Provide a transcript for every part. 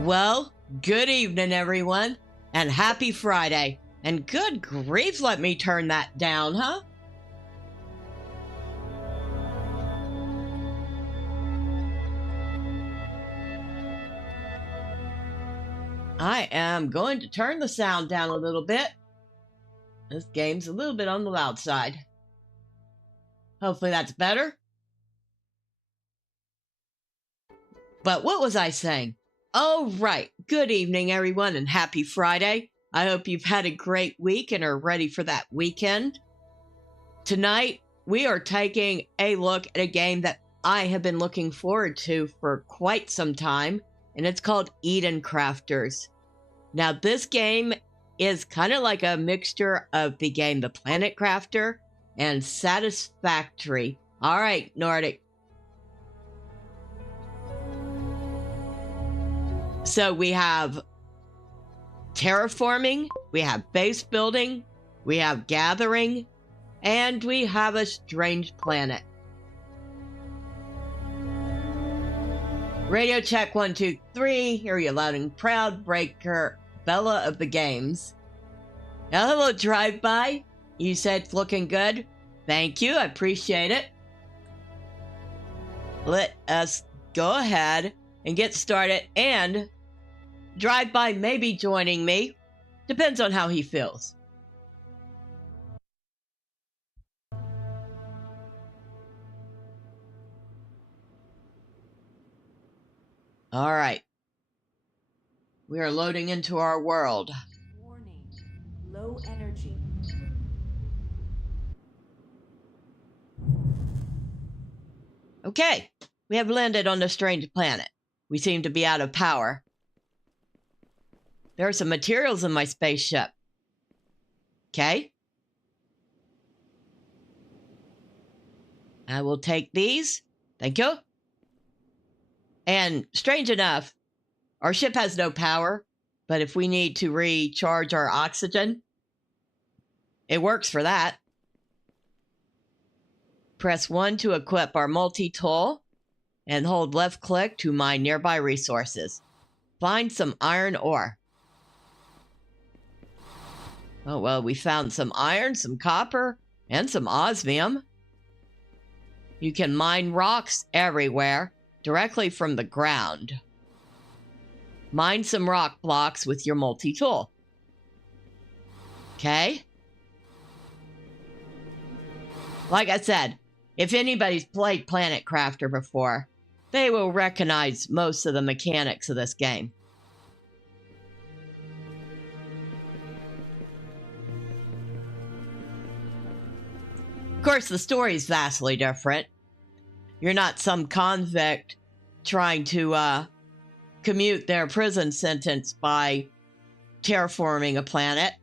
Well, good evening, everyone, and happy Friday. And good grief, let me turn that down, huh? I am going to turn the sound down a little bit. This game's a little bit on the loud side. Hopefully that's better. But what was I saying? Oh, right. Good evening, everyone, and happy Friday. I hope you've had a great week and are ready for that weekend. Tonight, we are taking a look at a game that I have been looking forward to for quite some time, and it's called Eden Crafters. Now, this game is kind of like a mixture of the game The Planet Crafter and Satisfactory. All right, Nordic. So we have terraforming, we have base building, we have gathering, and we have a strange planet. Radio check 1, 2, 3. Hear you loud and proud. Breaker Bella of the games. Now, hello, Driveby. You said it's looking good. Thank you. I appreciate it. Let us go ahead and get started. And Driveby may be joining me. Depends on how he feels. All right. We are loading into our world. Warning. Low energy. Okay. We have landed on the strange planet. We seem to be out of power. There are some materials in my spaceship. Okay. I will take these. Thank you. And strange enough, our ship has no power, but if we need to recharge our oxygen, it works for that. Press 1 to equip our multi-tool, and hold left click to mine nearby resources. Find some iron ore. Oh, well, we found some iron, some copper, and some osmium. You can mine rocks everywhere, directly from the ground. Mine some rock blocks with your multi-tool. Okay? Like I said, if anybody's played Planet Crafter before, they will recognize most of the mechanics of this game. Of course, the story is vastly different. You're not some convict trying to commute their prison sentence by terraforming a planet.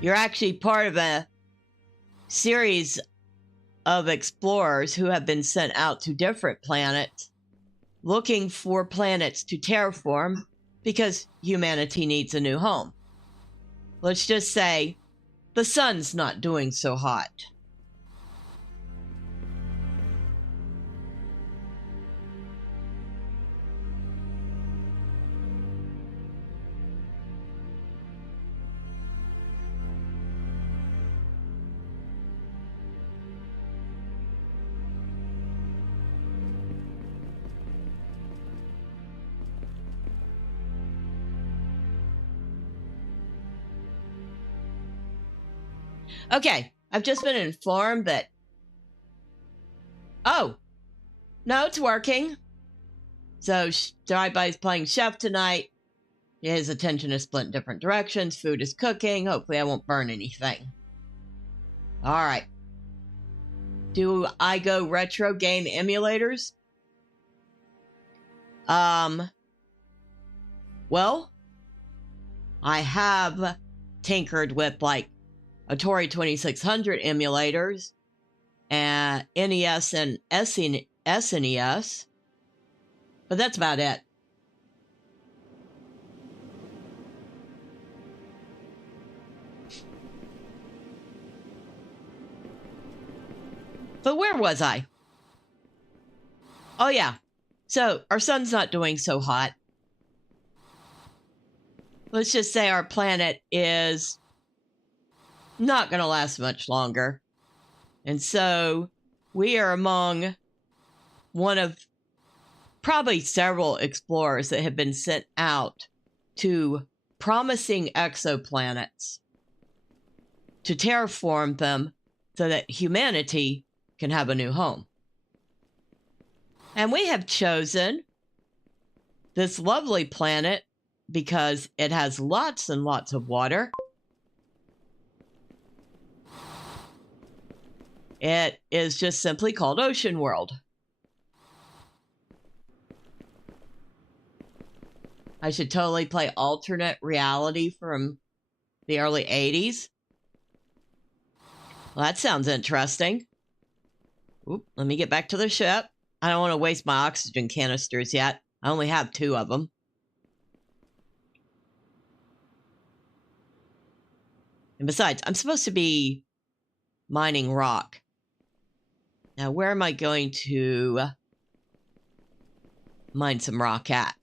You're actually part of a series of explorers who have been sent out to different planets looking for planets to terraform because humanity needs a new home. Let's just say the sun's not doing so hot. Okay, I've just been informed that... Oh, no, it's working. So, Driveby's playing chef tonight. His attention is split in different directions. Food is cooking. Hopefully I won't burn anything. Alright. Do I go retro game emulators? Well, I have tinkered with, like, Atari 2600 emulators, and NES and SNES, but that's about it. But where was I? Oh, yeah. So our sun's not doing so hot. Let's just say our planet is not going to last much longer. And so we are among one of probably several explorers that have been sent out to promising exoplanets to terraform them so that humanity can have a new home. And we have chosen this lovely planet because it has lots and lots of water. It is just simply called Ocean World. I should totally play alternate reality from the early 80s. Well, that sounds interesting. Oop, let me get back to the ship. I don't want to waste my oxygen canisters yet. I only have 2 of them. And besides, I'm supposed to be mining rock. Now, where am I going to mine some rock at?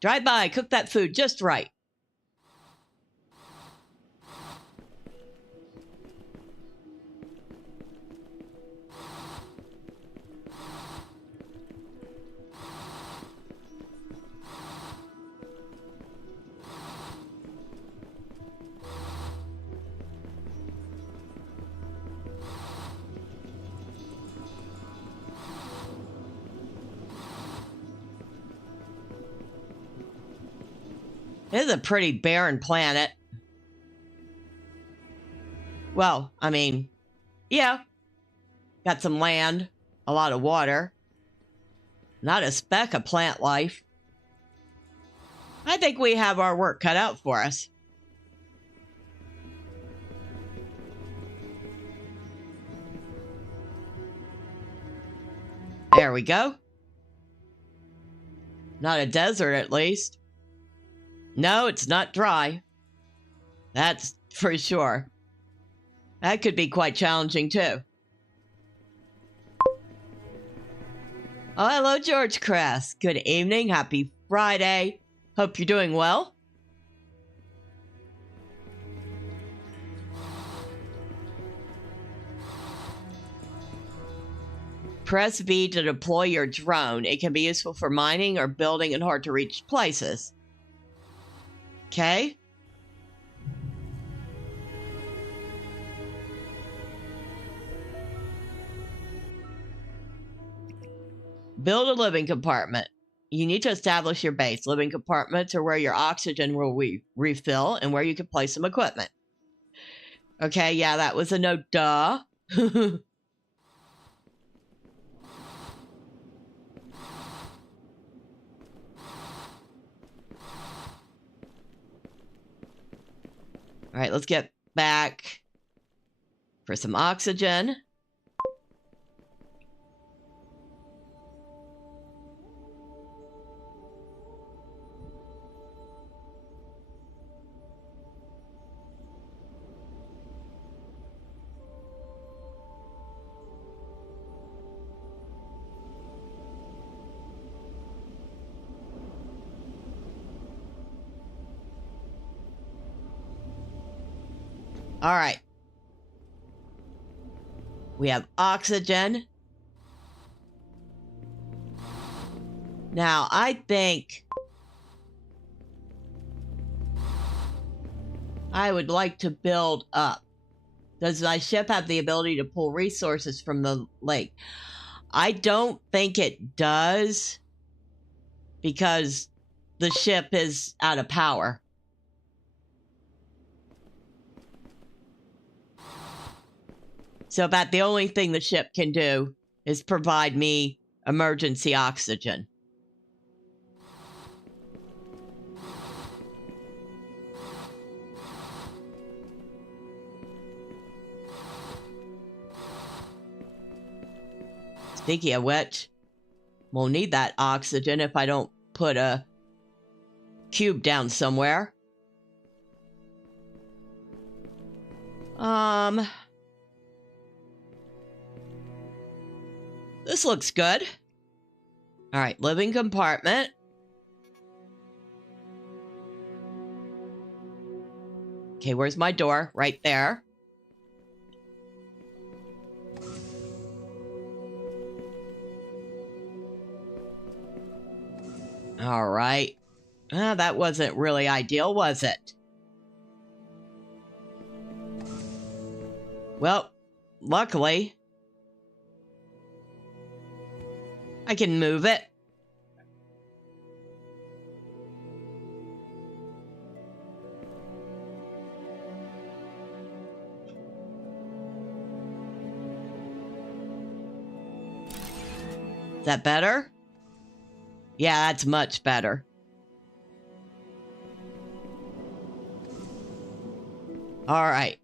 Drive by, cook that food just right. It is a pretty barren planet. Well, I mean, yeah. Got some land, a lot of water. Not a speck of plant life. I think we have our work cut out for us. There we go. Not a desert, at least. No, it's not dry. That's for sure. That could be quite challenging, too. Oh, hello, George Cress. Good evening. Happy Friday. Hope you're doing well. Press V to deploy your drone. It can be useful for mining or building in hard-to-reach places. Okay. Build a living compartment. You need to establish your base. Living compartments are where your oxygen will refill and where you can place some equipment. Okay, yeah, that was a no duh. All right, let's get back for some oxygen. All right. We have oxygen. Now, I think I would like to build up. Does my ship have the ability to pull resources from the lake? I don't think it does because the ship is out of power. So about the only thing the ship can do is provide me emergency oxygen. Speaking of which, we'll need that oxygen if I don't put a cube down somewhere. This looks good. All right, living compartment. Okay, where's my door? Right there. All right. That wasn't really ideal, was it? Well, luckily, I can move it. Is that better? Yeah, that's much better. All right.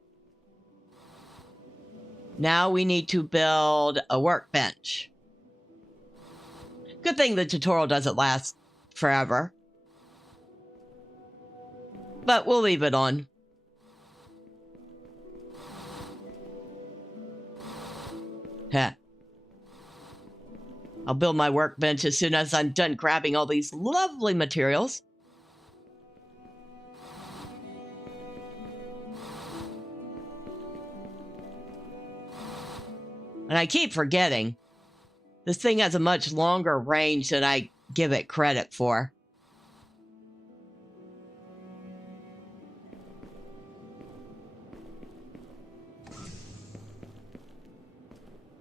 Now we need to build a workbench. Good thing the tutorial doesn't last forever. But we'll leave it on. Heh. I'll build my workbench as soon as I'm done grabbing all these lovely materials. And I keep forgetting, this thing has a much longer range than I give it credit for.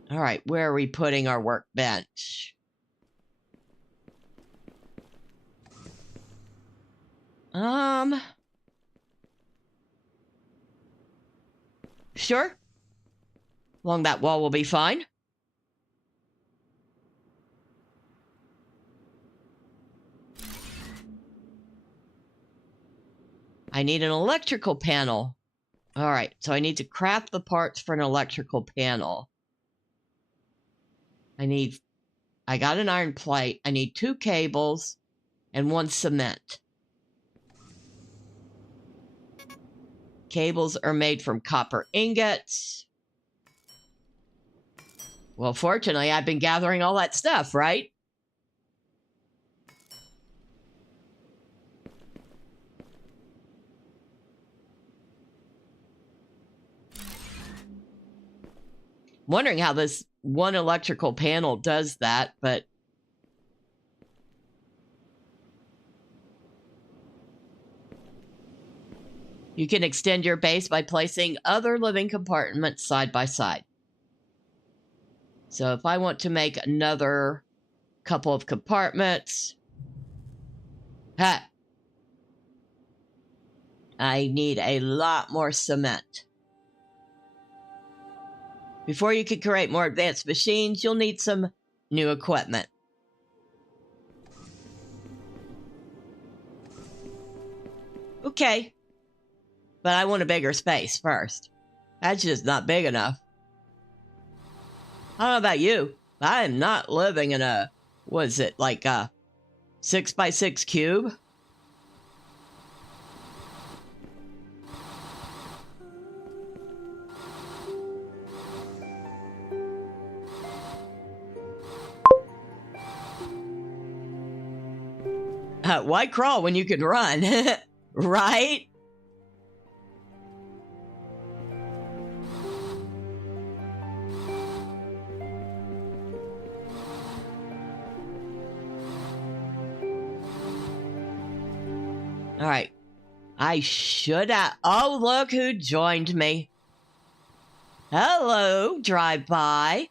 All right, where are we putting our workbench? Sure. Along that wall will be fine. I need an electrical panel. All right, so I need to craft the parts for an electrical panel. I got an iron plate. I need 2 cables and 1 cement. Cables are made from copper ingots. Well, fortunately, I've been gathering all that stuff, right? Wondering how this one electrical panel does that, but you can extend your base by placing other living compartments side by side. So if I want to make another couple of compartments, I need a lot more cement. Before you can create more advanced machines, you'll need some new equipment. Okay. But I want a bigger space first. That's just not big enough. I don't know about you, but I am not living in a, what is it, like a 6x6 cube? Why crawl when you can run? Right? All right. I should have... Oh, look who joined me. Hello, Driveby.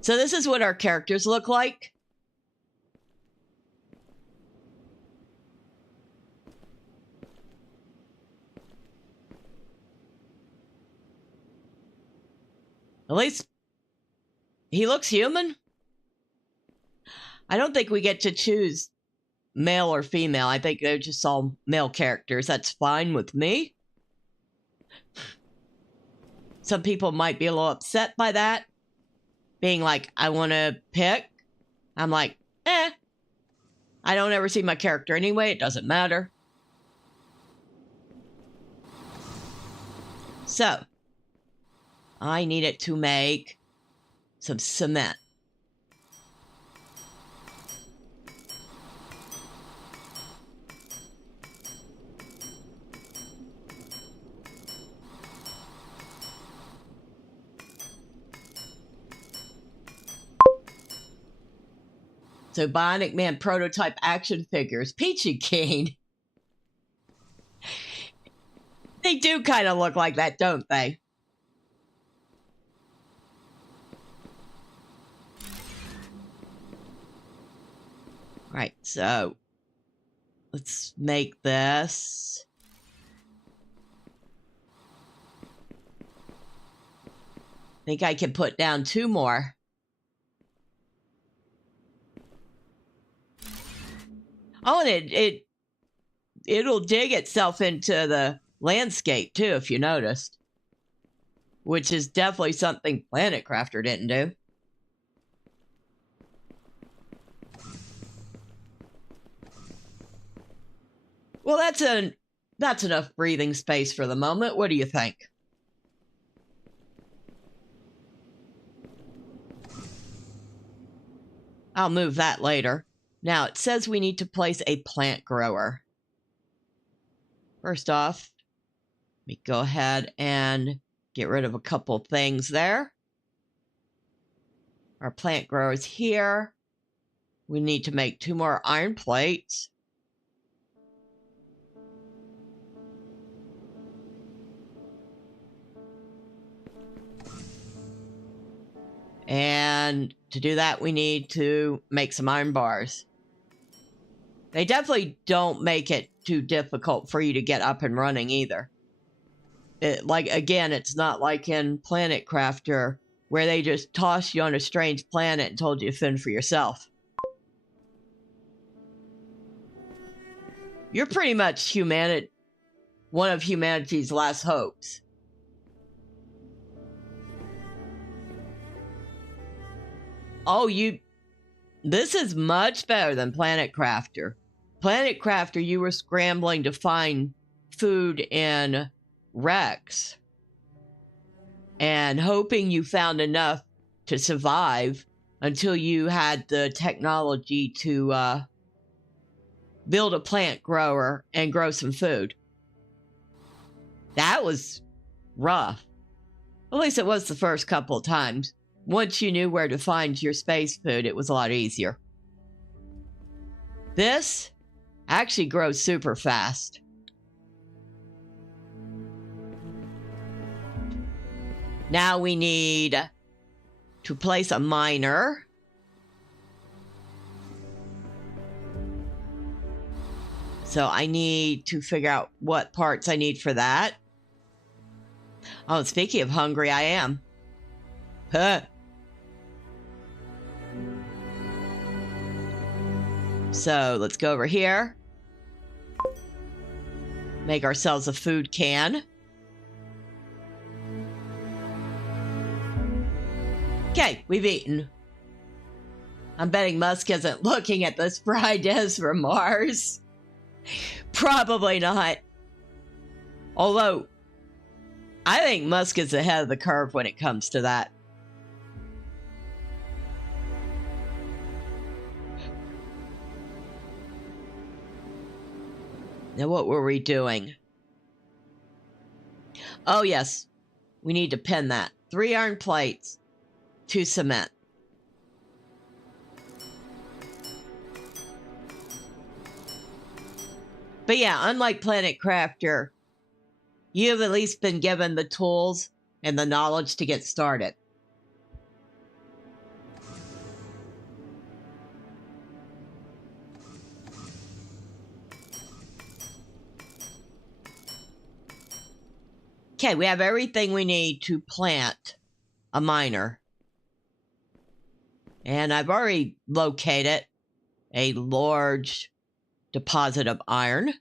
So this is what our characters look like. At least he looks human. I don't think we get to choose male or female. I think they're just all male characters. That's fine with me. Some people might be a little upset by that, being like, I want to pick. I'm like, I don't ever see my character anyway. It doesn't matter. So, I needed to make some cement. So Bionic Man prototype action figures, Peachy Keen. They do kind of look like that, don't they? Right, so let's make this. I think I can put down 2 more. Oh, and it'll dig itself into the landscape too, if you noticed. Which is definitely something Planet Crafter didn't do. Well, that's enough breathing space for the moment. What do you think? I'll move that later. Now, it says we need to place a plant grower. First off, let me go ahead and get rid of a couple things there. Our plant grower is here. We need to make 2 more iron plates. And to do that, we need to make some iron bars. They definitely don't make it too difficult for you to get up and running either. Again, it's not like in Planet Crafter where they just tossed you on a strange planet and told you to fend for yourself. You're pretty much one of humanity's last hopes. Oh, this is much better than Planet Crafter. Planet Crafter, you were scrambling to find food in wrecks and hoping you found enough to survive until you had the technology to build a plant grower and grow some food. That was rough. At least it was the first couple of times. Once you knew where to find your space food, it was a lot easier. This actually grows super fast. Now we need to place a miner. So I need to figure out what parts I need for that. Oh, speaking of hungry, I am. Huh. So let's go over here. Make ourselves a food can. Okay, we've eaten. I'm betting Musk isn't looking at this fried dish from Mars. Probably not. Although, I think Musk is ahead of the curve when it comes to that. Now, what were we doing? Oh, yes. We need to pin that. 3 iron plates, 2 cement. But yeah, unlike Planet Crafter, you've at least been given the tools and the knowledge to get started. Okay, we have everything we need to plant a miner. And I've already located a large deposit of iron.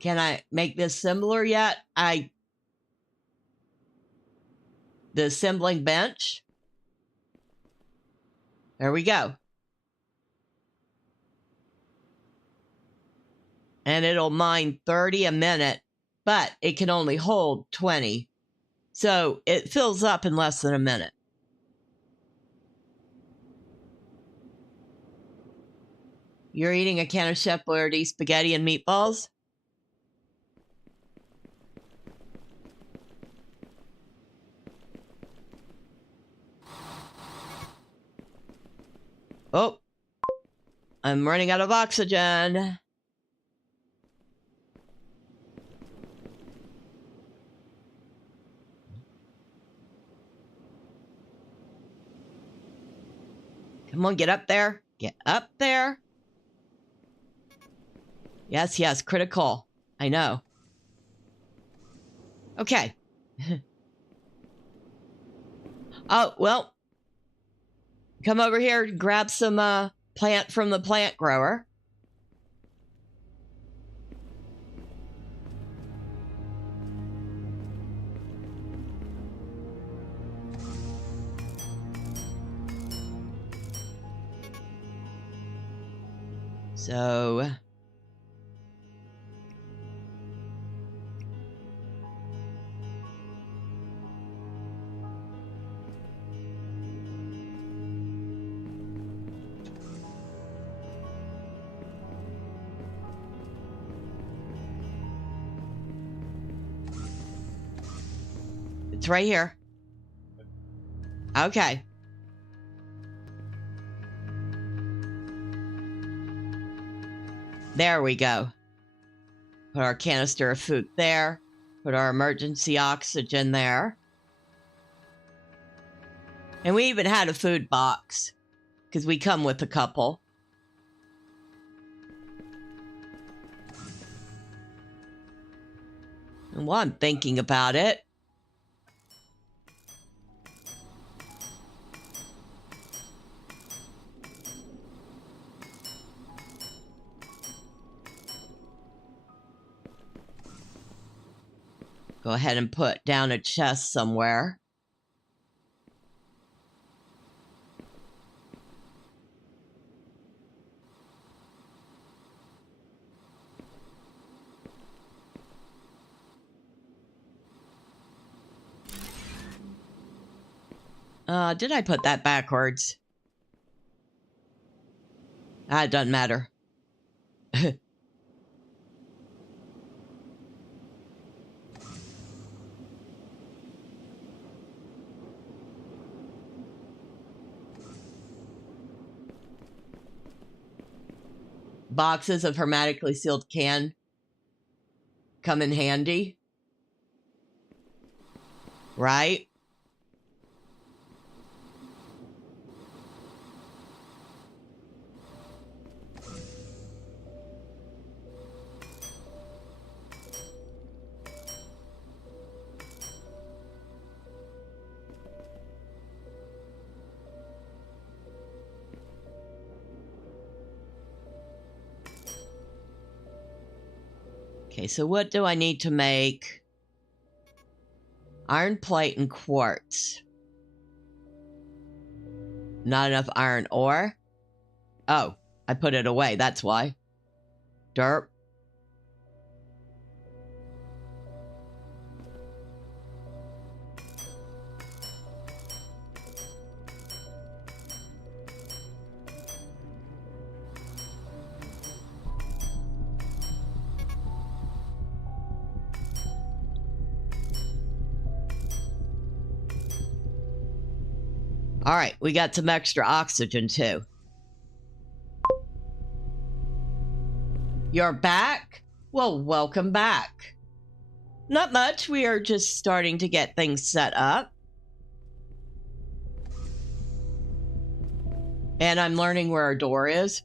Can I make this similar yet? The assembling bench. There we go. And it'll mine 30 a minute, but it can only hold 20. So it fills up in less than a minute. You're eating a can of Chef Boyardee spaghetti and meatballs? Oh, I'm running out of oxygen. Come on, get up there. Get up there. Yes, yes, critical. I know. Okay. Oh, well. Come over here, grab some plant from the plant grower. So it's right here. Okay. There we go. Put our canister of food there. Put our emergency oxygen there. And we even had a food box, because we come with a couple. And while I'm thinking about it, go ahead and put down a chest somewhere. Did I put that backwards? It doesn't matter. Boxes of hermetically sealed can come in handy, right? Okay, so what do I need to make? Iron plate and quartz. Not enough iron ore? Oh, I put it away, that's why. Derp. All right, we got some extra oxygen too. You're back? Well, welcome back. Not much, we are just starting to get things set up. And I'm learning where our door is.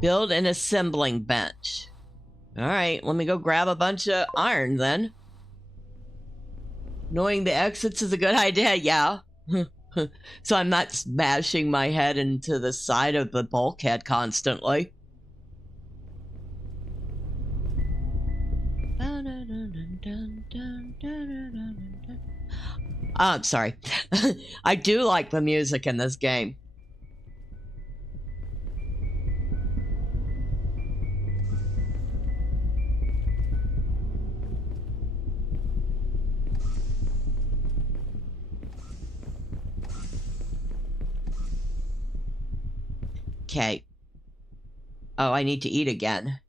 Build an assembling bench. All right, let me go grab a bunch of iron then. Knowing the exits is a good idea, yeah. So I'm not smashing my head into the side of the bulkhead constantly. Oh, I'm sorry. I do like the music in this game. Okay. Oh, I need to eat again.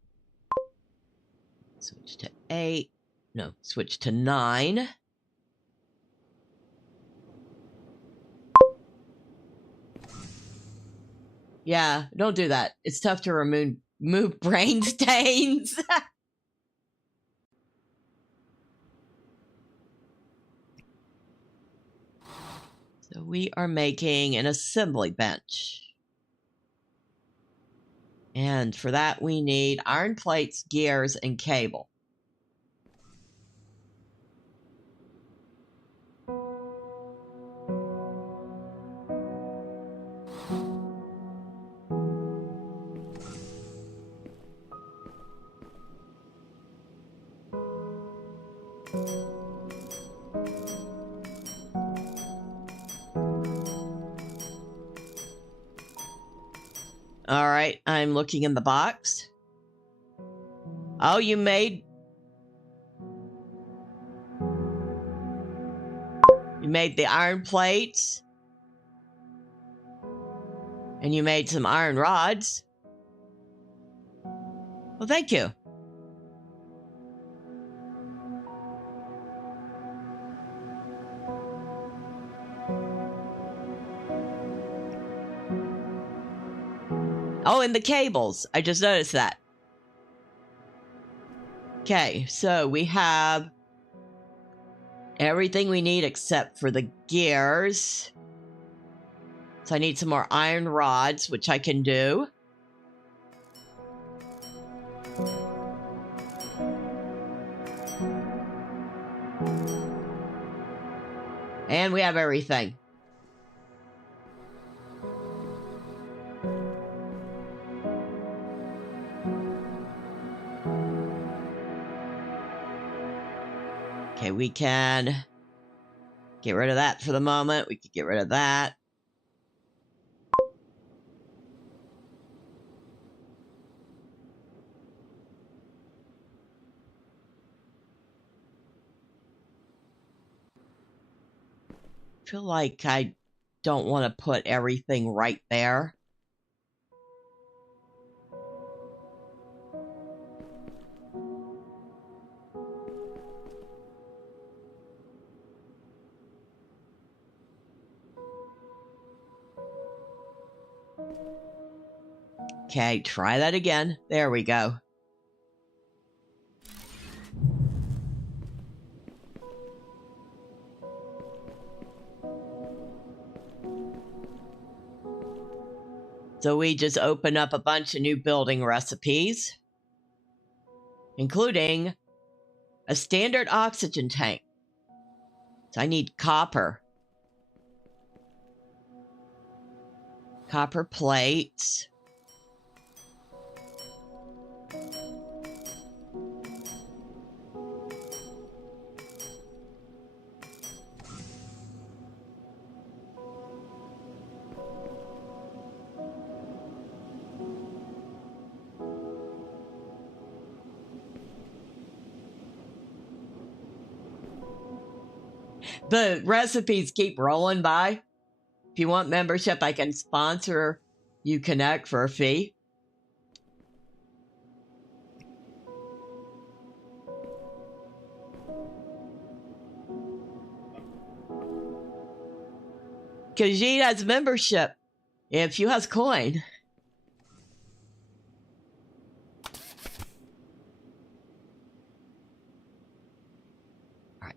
Switch to 8. No, switch to 9. Yeah, don't do that. It's tough to remove brain stains. So we are making an assembly bench. And for that, we need iron plates, gears, and cable. All right, I'm looking in the box. Oh, you made the iron plates. And you made some iron rods. Well, thank you. Oh, and the cables. I just noticed that. Okay, so we have everything we need except for the gears. So I need some more iron rods, which I can do. And we have everything. Okay, we can get rid of that for the moment. We could get rid of that. I feel like I don't want to put everything right there. Okay, try that again. There we go. So we just open up a bunch of new building recipes, including a standard oxygen tank. So I need copper. Copper plates. The recipes keep rolling by. If you want membership, I can sponsor you Connect for a fee. Khajiit has membership if you has coin. All right,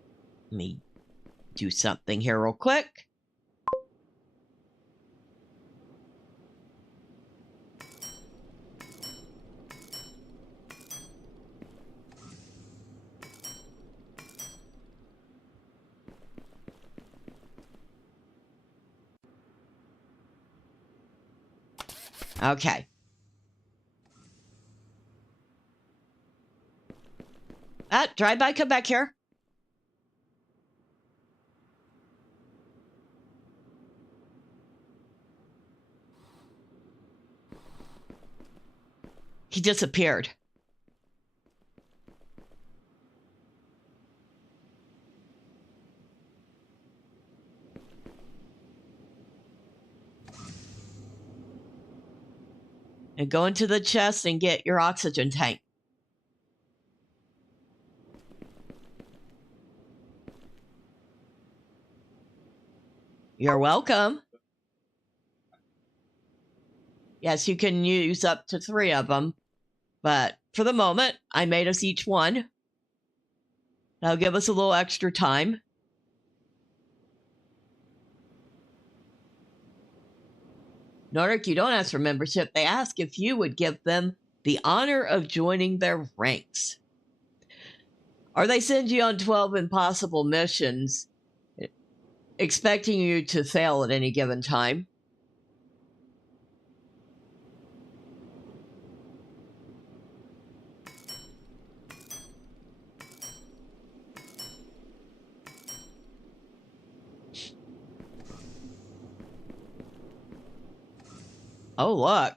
let me do something here real quick. Okay. Driveby, come back here. He disappeared. And go into the chest and get your oxygen tank. You're welcome. Yes, you can use up to 3 of them. But for the moment, I made us each one. That'll give us a little extra time. Nordic, you don't ask for membership. They ask if you would give them the honor of joining their ranks. Or they send you on 12 impossible missions, expecting you to fail at any given time. Oh, look.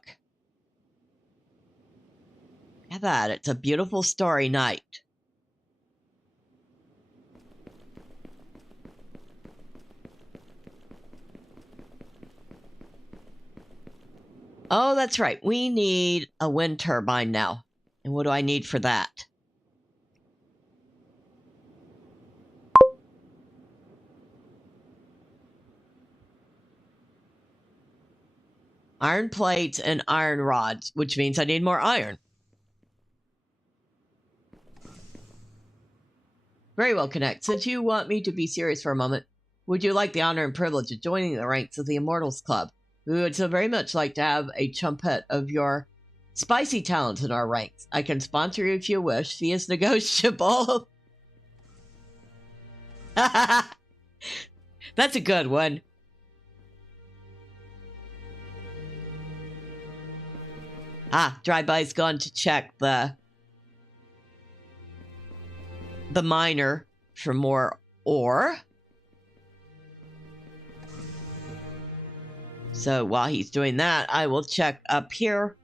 Look at that. It's a beautiful starry night. Oh, that's right. We need a wind turbine now. And what do I need for that? Iron plates and iron rods, which means I need more iron. Very well, Connect. Since you want me to be serious for a moment, would you like the honor and privilege of joining the ranks of the Immortals Club? We would so very much like to have a chumpet of your spicy talents in our ranks. I can sponsor you if you wish. Fee is negotiable. That's a good one. Driveby's gone to check the miner for more ore. So while he's doing that, I will check up here.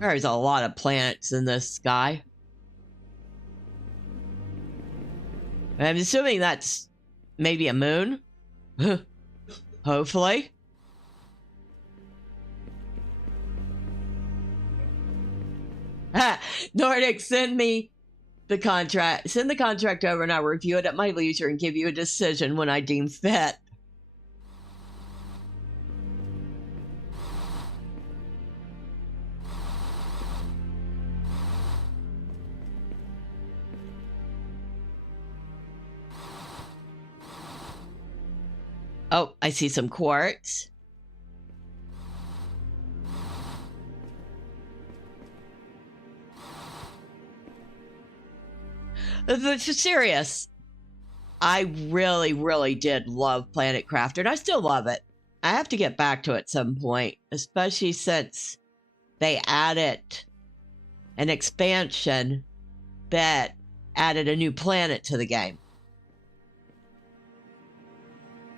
There's a lot of planets in this sky. I'm assuming that's maybe a moon. Hopefully. Nordic, send me the contract. Send the contract over and I'll review it at my leisure and give you a decision when I deem fit. Oh, I see some quartz. Serious. I really, really did love Planet Crafter, and I still love it. I have to get back to it at some point, especially since they added an expansion that added a new planet to the game.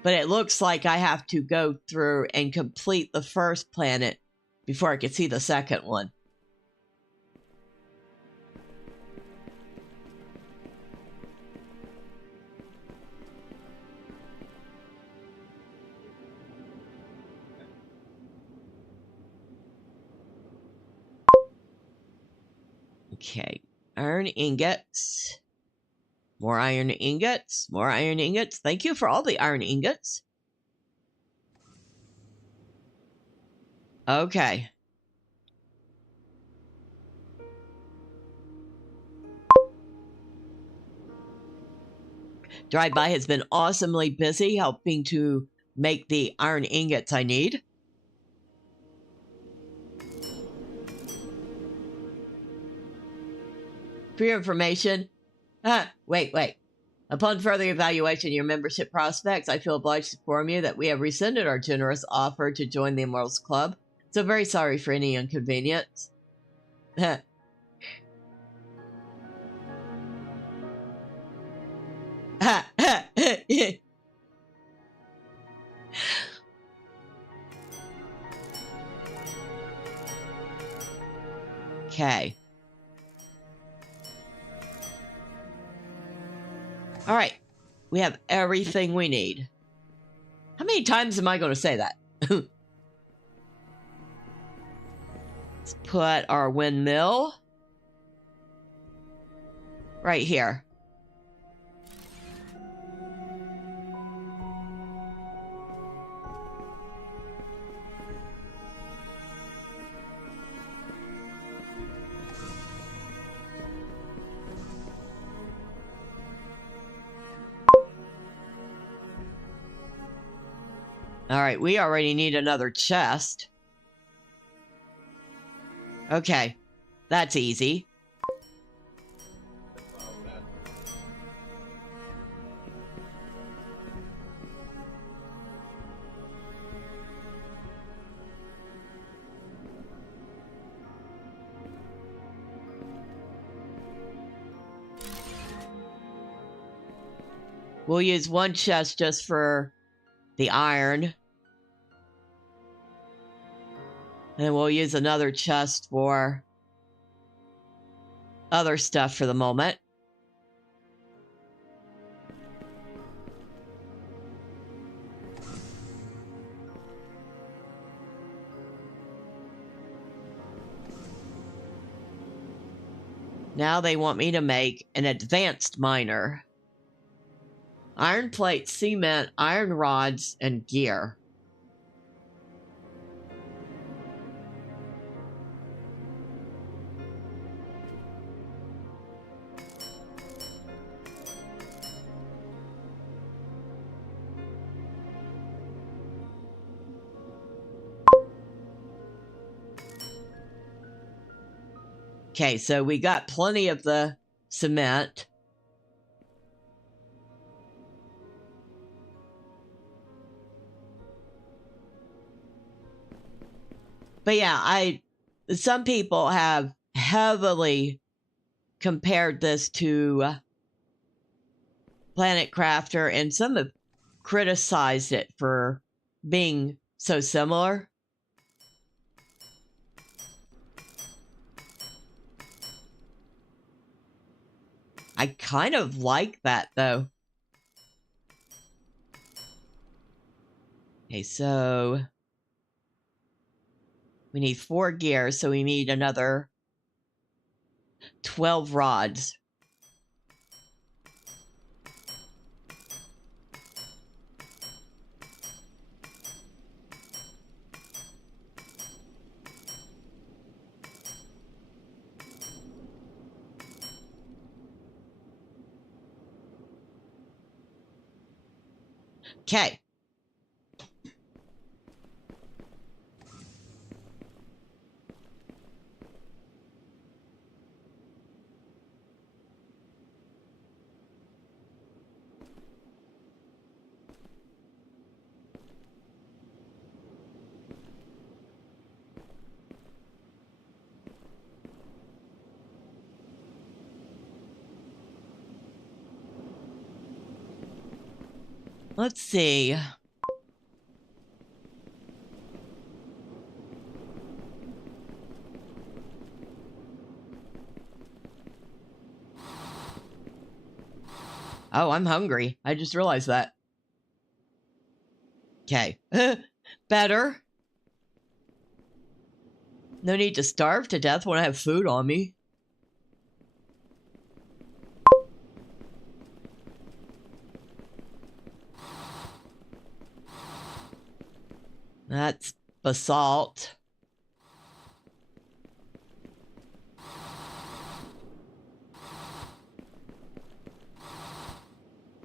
But it looks like I have to go through and complete the first planet before I can see the second one. Okay, iron ingots. More iron ingots. More iron ingots. Thank you for all the iron ingots. Okay. Driveby has been awesomely busy helping to make the iron ingots I need. For your information, wait. Upon further evaluation of your membership prospects, I feel obliged to inform you that we have rescinded our generous offer to join the Immortals Club. So very sorry for any inconvenience. Okay. All right. We have everything we need. How many times am I going to say that? Let's put our windmill right here. All right, we already need another chest. Okay, that's easy. We'll use one chest just for the iron. And we'll use another chest for other stuff for the moment. Now they want me to make an advanced miner. Iron plate, cement, iron rods, and gear. Okay, so we got plenty of the cement. But yeah, some people have heavily compared this to Planet Crafter, and some have criticized it for being so similar. I kind of like that, though. Okay, so we need 4 gears, so we need another 12 rods. Okay. Let's see. Oh, I'm hungry. I just realized that. Okay. Better. No need to starve to death when I have food on me. That's basalt.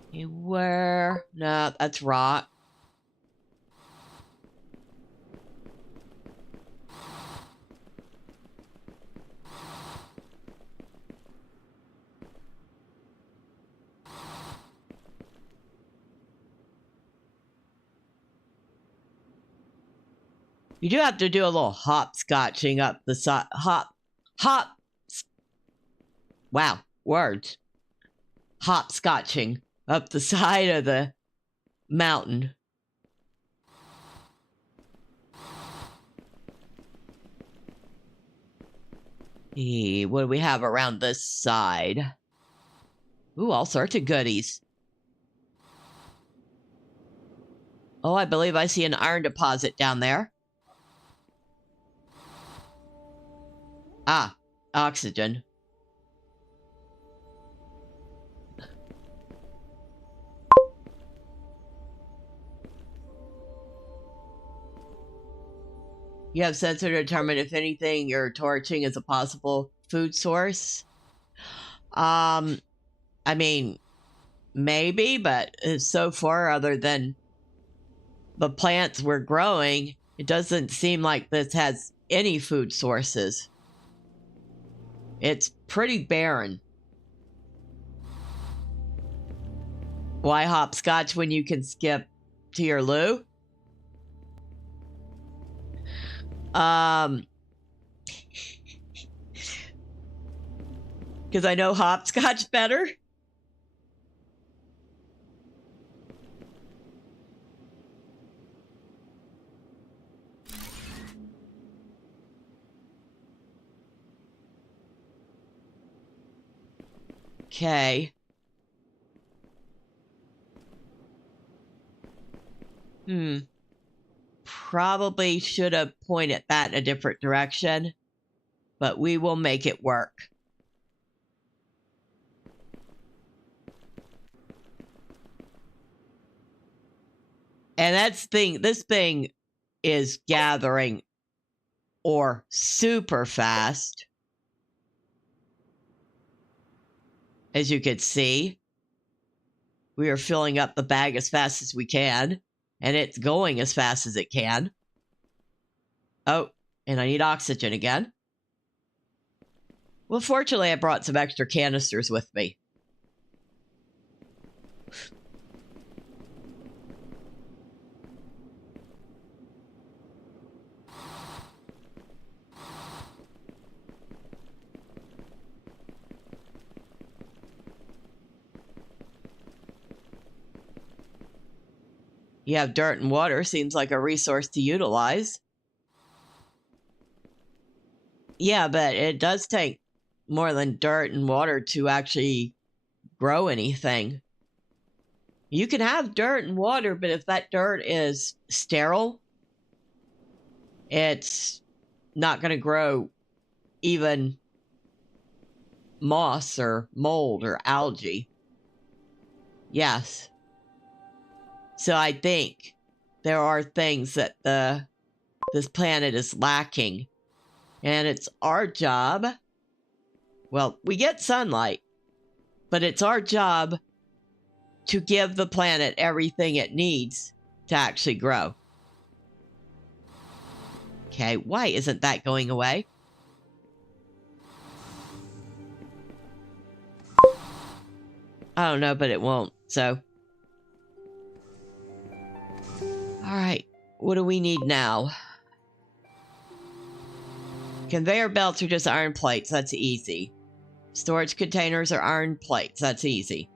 Okay, Where? No, that's rock. You do have to do a little hopscotching up the side. Wow, words. Hopscotching up the side of the mountain. What do we have around this side? Ooh, all sorts of goodies. Oh, I believe I see an iron deposit down there. Ah, oxygen. You have sensor to determine if anything you're torching is a possible food source. I mean, maybe, but so far, other than the plants we're growing, it doesn't seem like this has any food sources. It's pretty barren. Why hopscotch when you can skip to your loo? Because I know hopscotch better. Okay. Probably should have pointed that in a different direction, but we will make it work. And this thing is gathering ore super fast. As you can see, we are filling up the bag as fast as we can, and it's going as fast as it can. Oh, and I need oxygen again. Well, fortunately, I brought some extra canisters with me. You have dirt and water, seems like a resource to utilize. Yeah, but it does take more than dirt and water to actually grow anything. You can have dirt and water, but if that dirt is sterile, it's not going to grow even moss or mold or algae. Yes. So I think there are things that this planet is lacking. And it's our job. Well, we get sunlight, but it's our job to give the planet everything it needs to actually grow. Okay, why isn't that going away? I don't know, but it won't, so. All right, what do we need now? Conveyor belts are just iron plates, that's easy. Storage containers are iron plates, that's easy.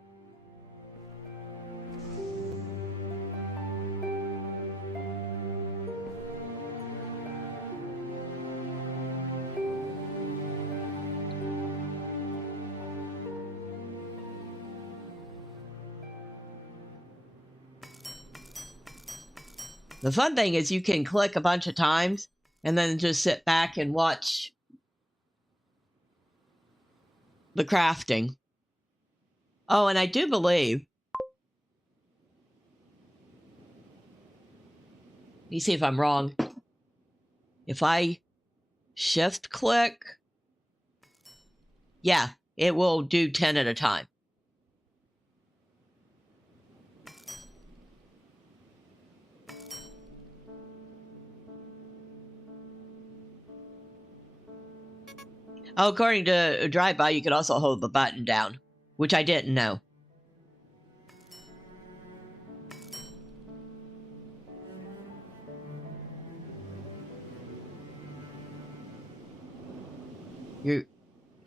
The fun thing is you can click a bunch of times and then just sit back and watch the crafting. Oh, and I do believe. Let me see if I'm wrong. If I shift click, yeah, it will do 10 at a time. Oh, according to Driveby, you could also hold the button down, which I didn't know.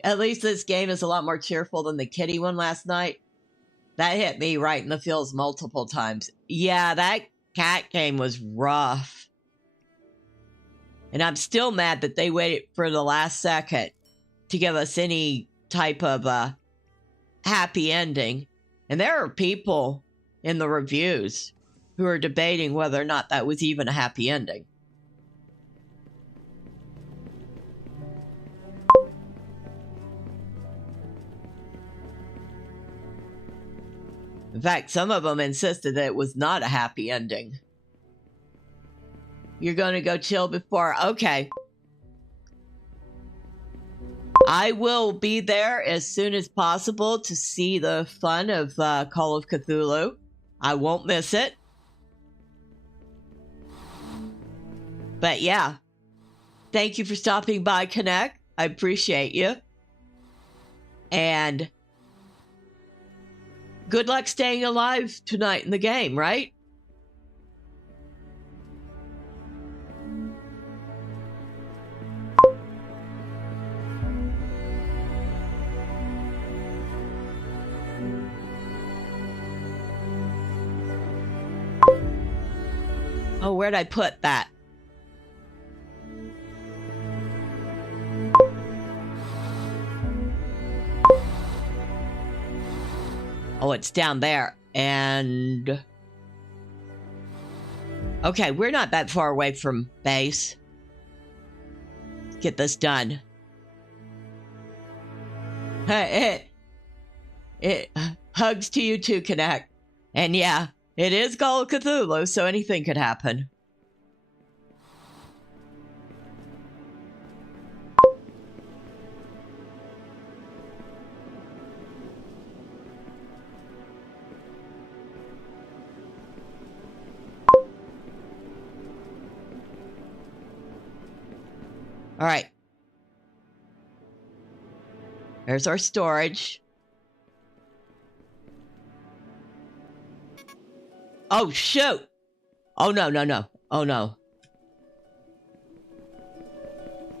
At least this game is a lot more cheerful than the kitty one last night. That hit me right in the feels multiple times. Yeah, that cat game was rough. And I'm still mad that they waited for the last second to give us any type of happy ending. And there are people in the reviews who are debating whether or not that was even a happy ending. In fact, some of them insisted that it was not a happy ending. You're going to go chill before? Okay. I will be there as soon as possible to see the fun of Call of Cthulhu. I won't miss it. But yeah, thank you for stopping by, Connect. I appreciate you. And good luck staying alive tonight in the game, right? Oh, where'd I put that? Oh, it's down there. And okay, we're not that far away from base. Let's get this done. It hugs to you too, Connect. And yeah, it is Call of Cthulhu, so anything could happen. All right. There's our storage. Oh, shoot. Oh, no, no, no. Oh, no.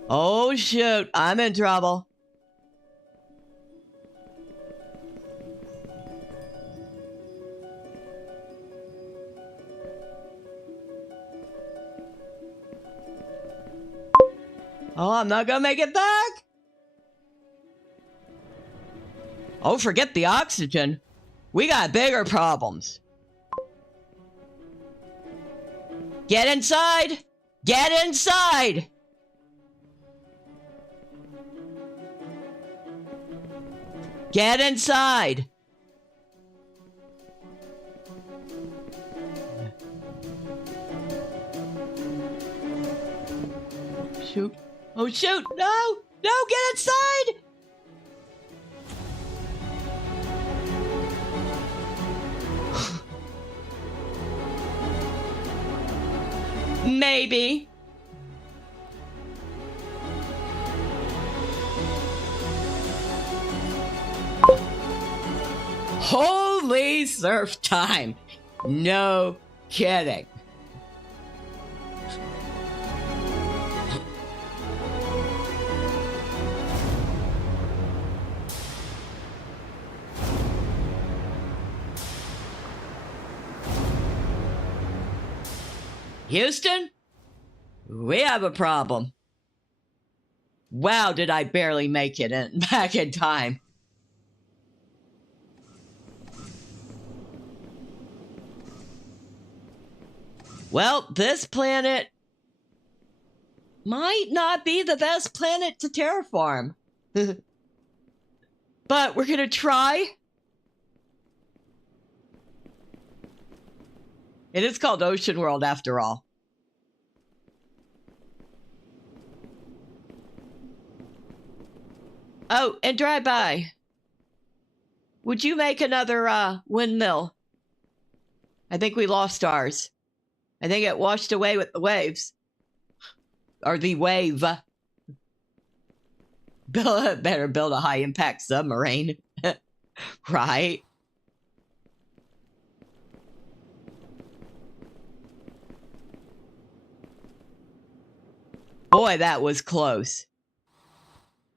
Oh, shoot. I'm in trouble. Oh, I'm not gonna make it back. Oh, forget the oxygen. We got bigger problems. Get inside! Get inside! Get inside! Shoot. Oh, shoot! No! No, get inside! Maybe. Holy surf time. No kidding. Houston, we have a problem. Wow, did I barely make it back in time. Well, this planet might not be the best planet to terraform. But we're going to try. It is called Ocean World after all. Oh, and Driveby. Would you make another windmill? I think we lost ours. I think it washed away with the waves. Or the wave. Better build a high-impact submarine. Right? Boy, that was close.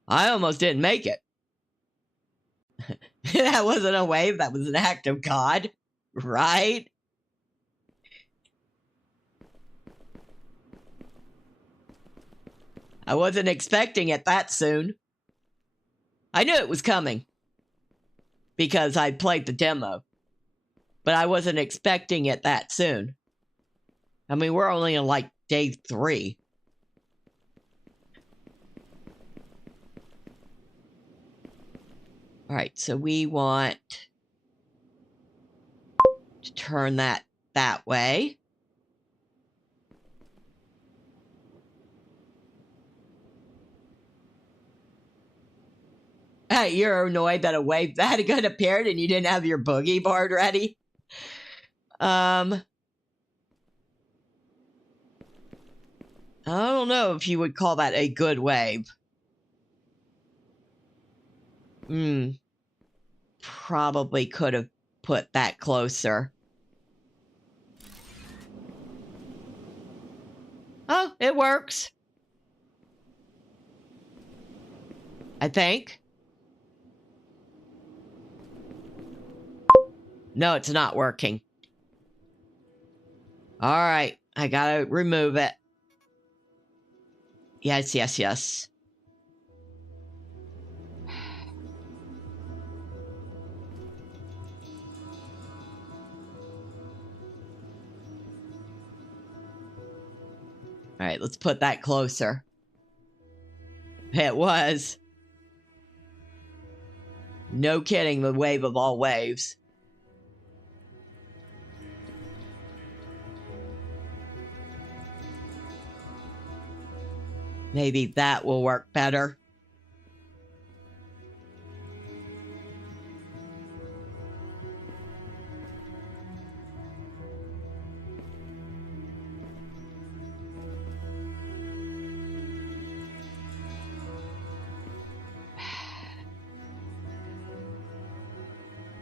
I almost didn't make it. That wasn't a wave, that was an act of God. Right? I wasn't expecting it that soon. I knew it was coming because I played the demo, but I wasn't expecting it that soon. I mean, we're only on like day 3. All right, so we want to turn that way. You're annoyed that a wave that good appeared and you didn't have your boogie board ready? I don't know if you would call that a good wave. Probably could have put that closer. Oh, it works. I think. No, it's not working. All right, I gotta remove it. Yes, yes, yes. All right, let's put that closer. It was. No kidding, the wave of all waves. Maybe that will work better.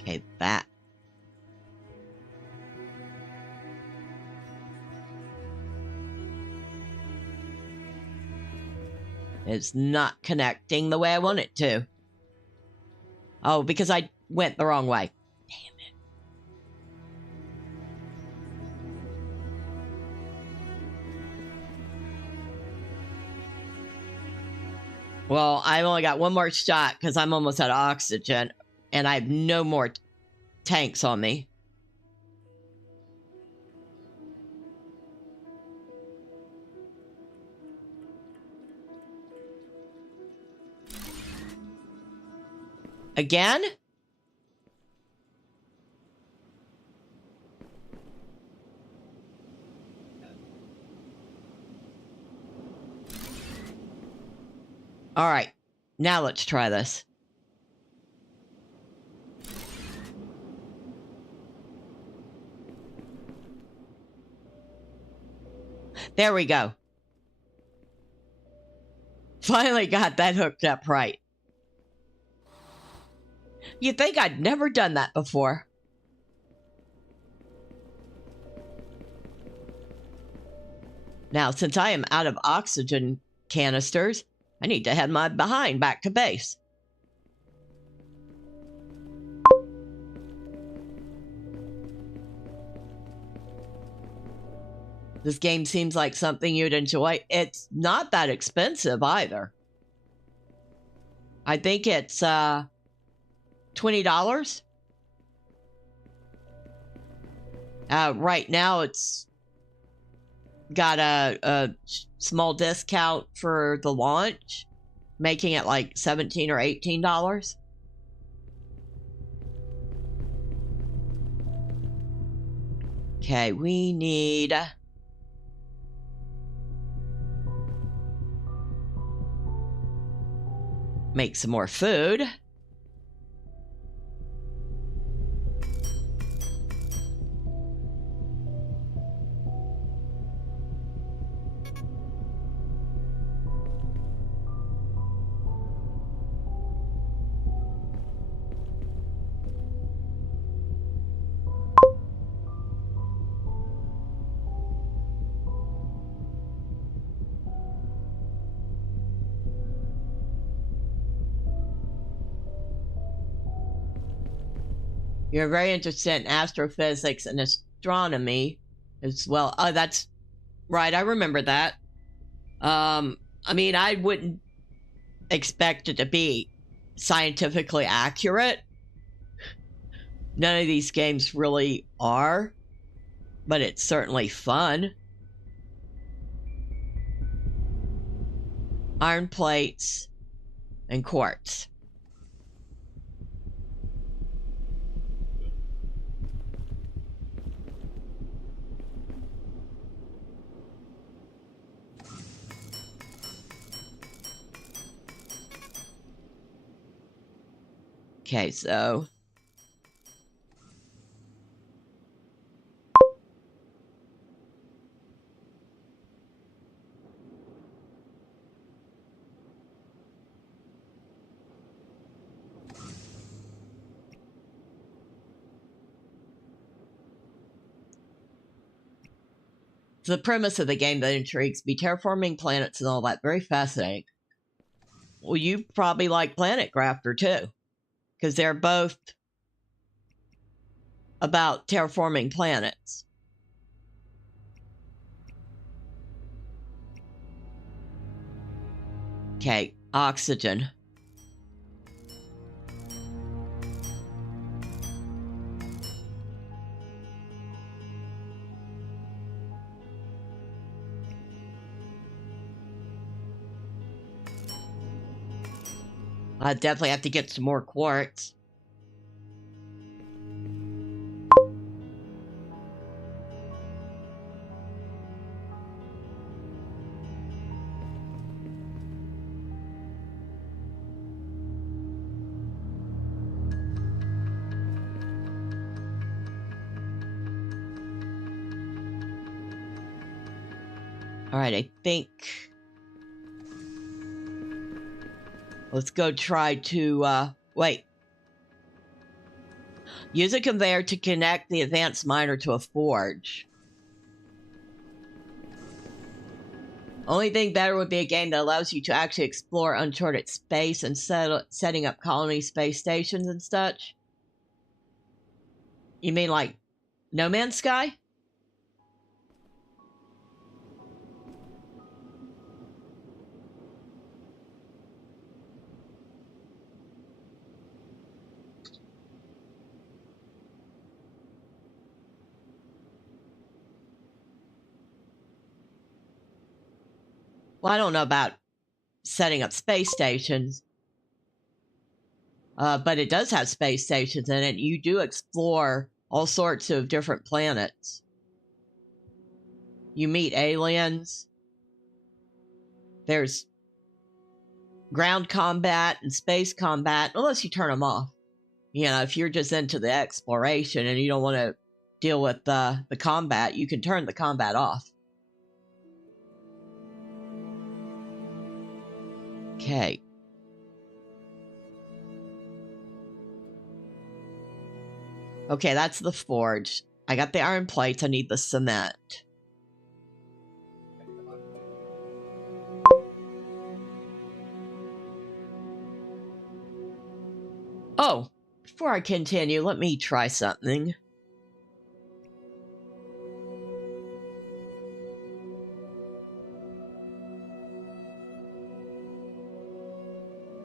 Okay, that. It's not connecting the way I want it to. Oh, because I went the wrong way. Damn it. Well, I've only got one more shot because I'm almost out of oxygen and I have no more tanks on me. Again? All right, now let's try this. There we go. Finally got that hooked up right. You'd think I'd never done that before. Now, since I am out of oxygen canisters, I need to head my behind back to base. This game seems like something you'd enjoy. It's not that expensive either. I think it's $20. Right now it's got a small discount for the launch, making it like $17 or $18. Okay, we need make some more food. You're very interested in astrophysics and astronomy as well. Oh, that's right. I remember that. I mean, I wouldn't expect it to be scientifically accurate. None of these games really are, but it's certainly fun. Iron plates and quartz. Okay, so the premise of the game that intrigues me, terraforming planets and all that, very fascinating. Well, you probably like Planet Crafter too, because they're both about terraforming planets. Okay, oxygen. I definitely have to get some more quartz. All right, I think let's go try to, wait. Use a conveyor to connect the advanced miner to a forge. Only thing better would be a game that allows you to actually explore uncharted space and setting up colony space stations and such. You mean like No Man's Sky? Well, I don't know about setting up space stations, but it does have space stations in it. You do explore all sorts of different planets. You meet aliens. There's ground combat and space combat, unless you turn them off. You know, if you're just into the exploration and you don't want to deal with the combat, you can turn the combat off. Okay. Okay, that's the forge. I got the iron plates. I need the cement. Oh, before I continue, let me try something.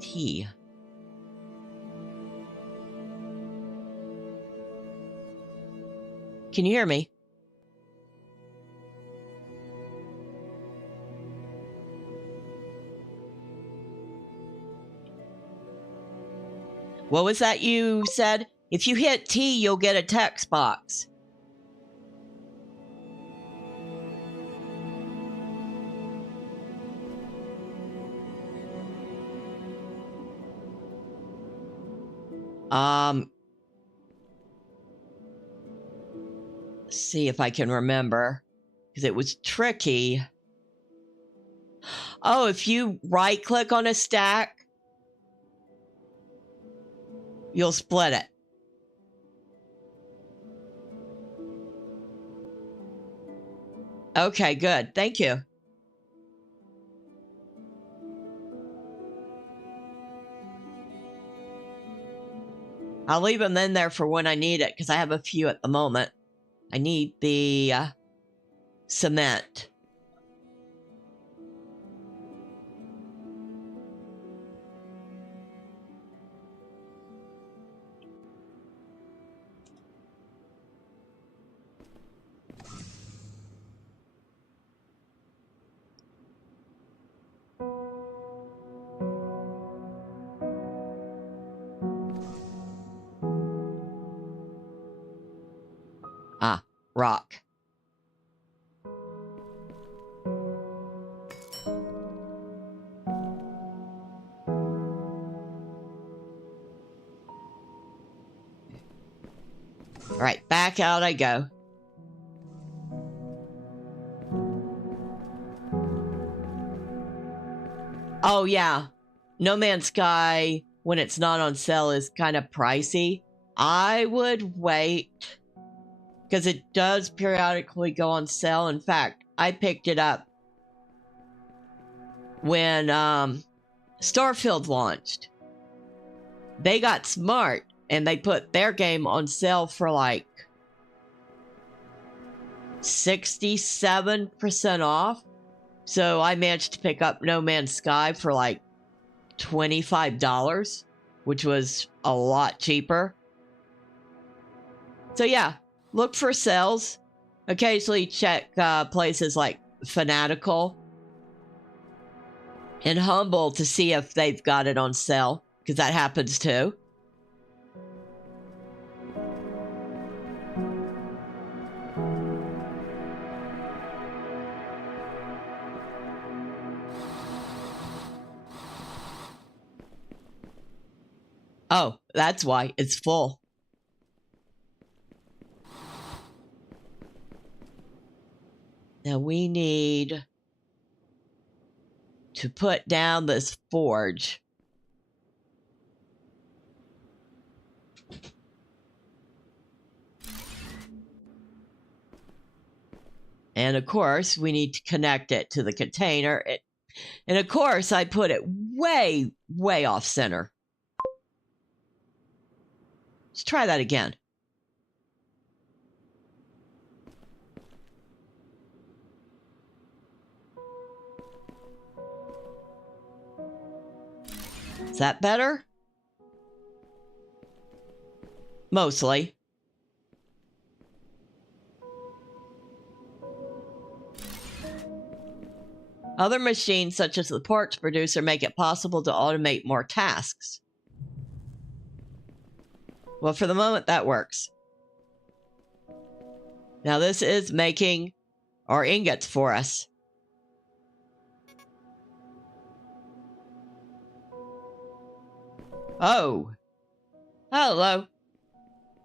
Tea. Can you hear me? What was that you said? If you hit T, you'll get a text box. See if I can remember, because it was tricky. Oh, if you right click on a stack, you'll split it. Okay, good. Thank you. I'll leave them in there for when I need it because I have a few at the moment. I need the cement. Ah, rock. All right, back out I go. Oh, yeah. No Man's Sky, when it's not on sale, is kind of pricey. I would wait because it does periodically go on sale. In fact, I picked it up when Starfield launched. They got smart and they put their game on sale for like 67% off. So I managed to pick up No Man's Sky for like $25, which was a lot cheaper. So yeah, look for sales. Occasionally check places like Fanatical and Humble to see if they've got it on sale, because that happens too. Oh, that's why it's full. Now we need to put down this forge. And of course, we need to connect it to the container. And of course, I put it way, way off center. Let's try that again. Is that better? Mostly. Other machines, such as the parts producer, make it possible to automate more tasks. Well, for the moment, that works. Now, this is making our ingots for us. Oh. Hello.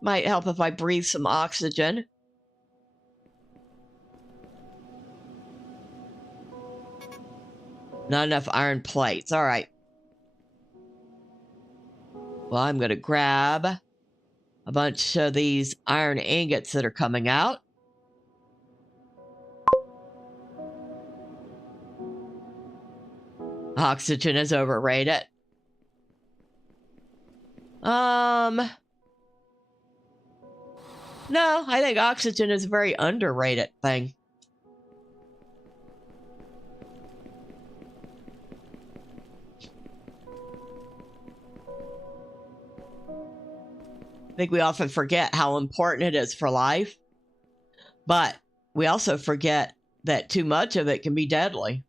Might help if I breathe some oxygen. Not enough iron plates. All right. Well, I'm going to grab a bunch of these iron ingots that are coming out. Oxygen is overrated. No, I think oxygen is a very underrated thing. I think we often forget how important it is for life, but we also forget that too much of it can be deadly.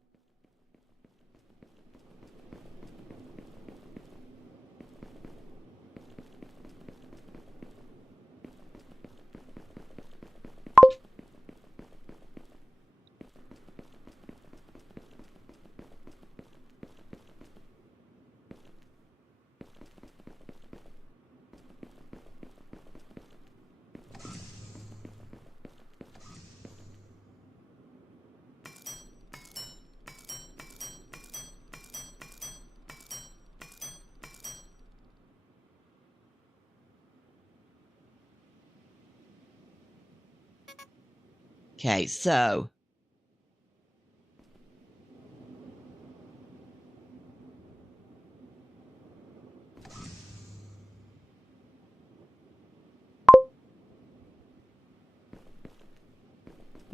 Okay, so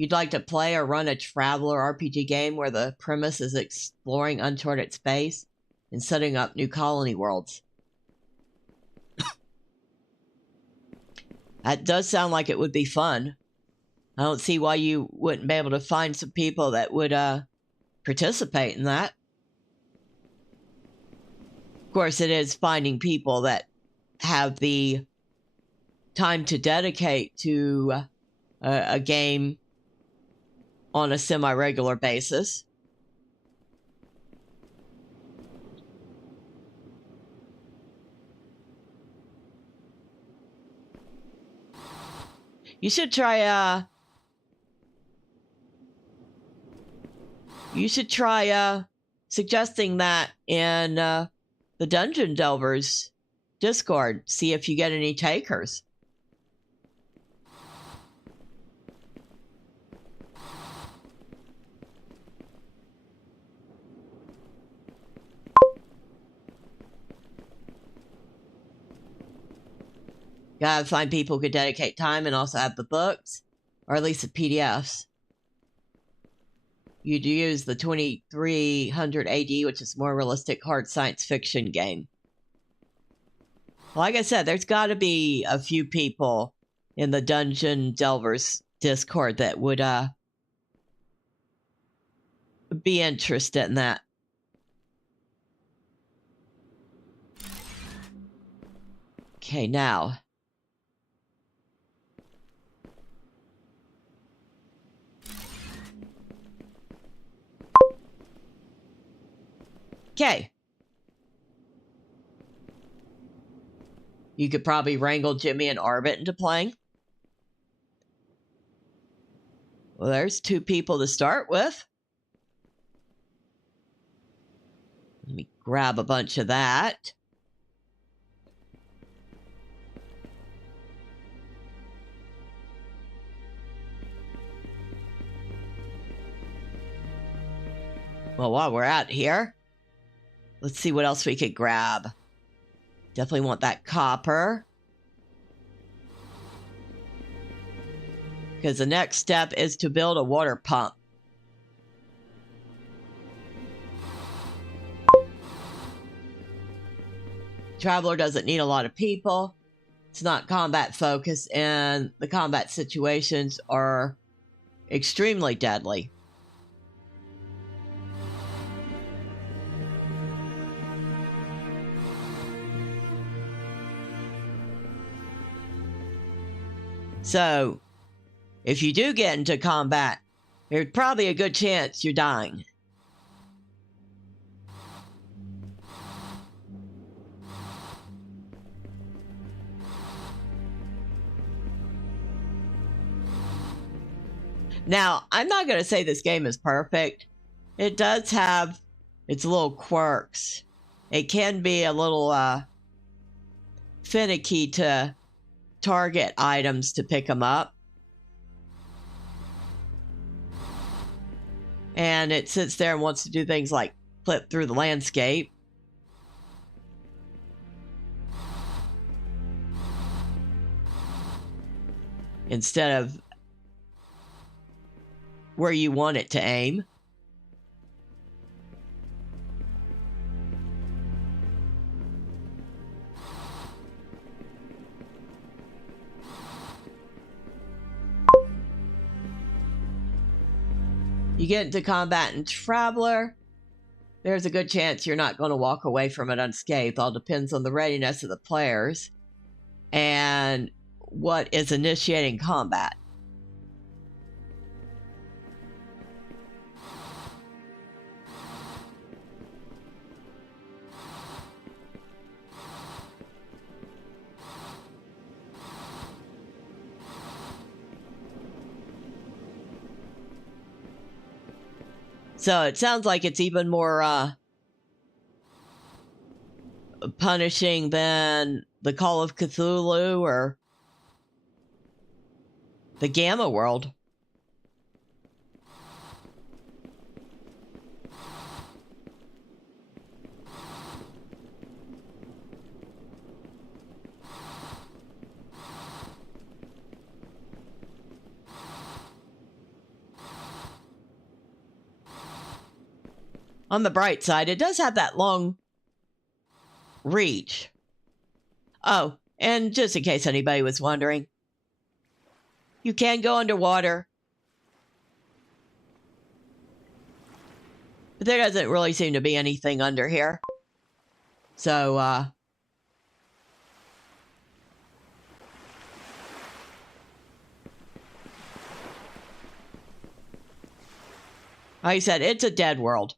you'd like to play or run a traveler RPG game where the premise is exploring uncharted space and setting up new colony worlds. That does sound like it would be fun. I don't see why you wouldn't be able to find some people that would participate in that. Of course, it is finding people that have the time to dedicate to a game on a semi-regular basis. You should try suggesting that in the Dungeon Delvers Discord. See if you get any takers. Gotta find people who could dedicate time and also have the books, or at least the PDFs. You'd use the 2300 AD, which is a more realistic hard science fiction game. Like I said, there's got to be a few people in the Dungeon Delvers Discord that would be interested in that. Okay, now. Okay. You could probably wrangle Jimmy and Arbit into playing. Well, there's 2 people to start with. Let me grab a bunch of that. Well, while we're out here, let's see what else we could grab. Definitely want that copper. Because the next step is to build a water pump. Traveler doesn't need a lot of people. It's not combat focused, and the combat situations are extremely deadly. So, if you do get into combat, there's probably a good chance you're dying. Now, I'm not going to say this game is perfect. It does have its little quirks. It can be a little finicky to target items to pick them up. And it sits there and wants to do things like flip through the landscape. Instead of where you want it to aim. You get into combat in Traveler, there's a good chance you're not going to walk away from it unscathed. All depends on the readiness of the players and what is initiating combat. So it sounds like it's even more punishing than the Call of Cthulhu or the Gamma World. On the bright side, it does have that long reach. Oh, and just in case anybody was wondering, you can go underwater. But there doesn't really seem to be anything under here. So, like I said, it's a dead world.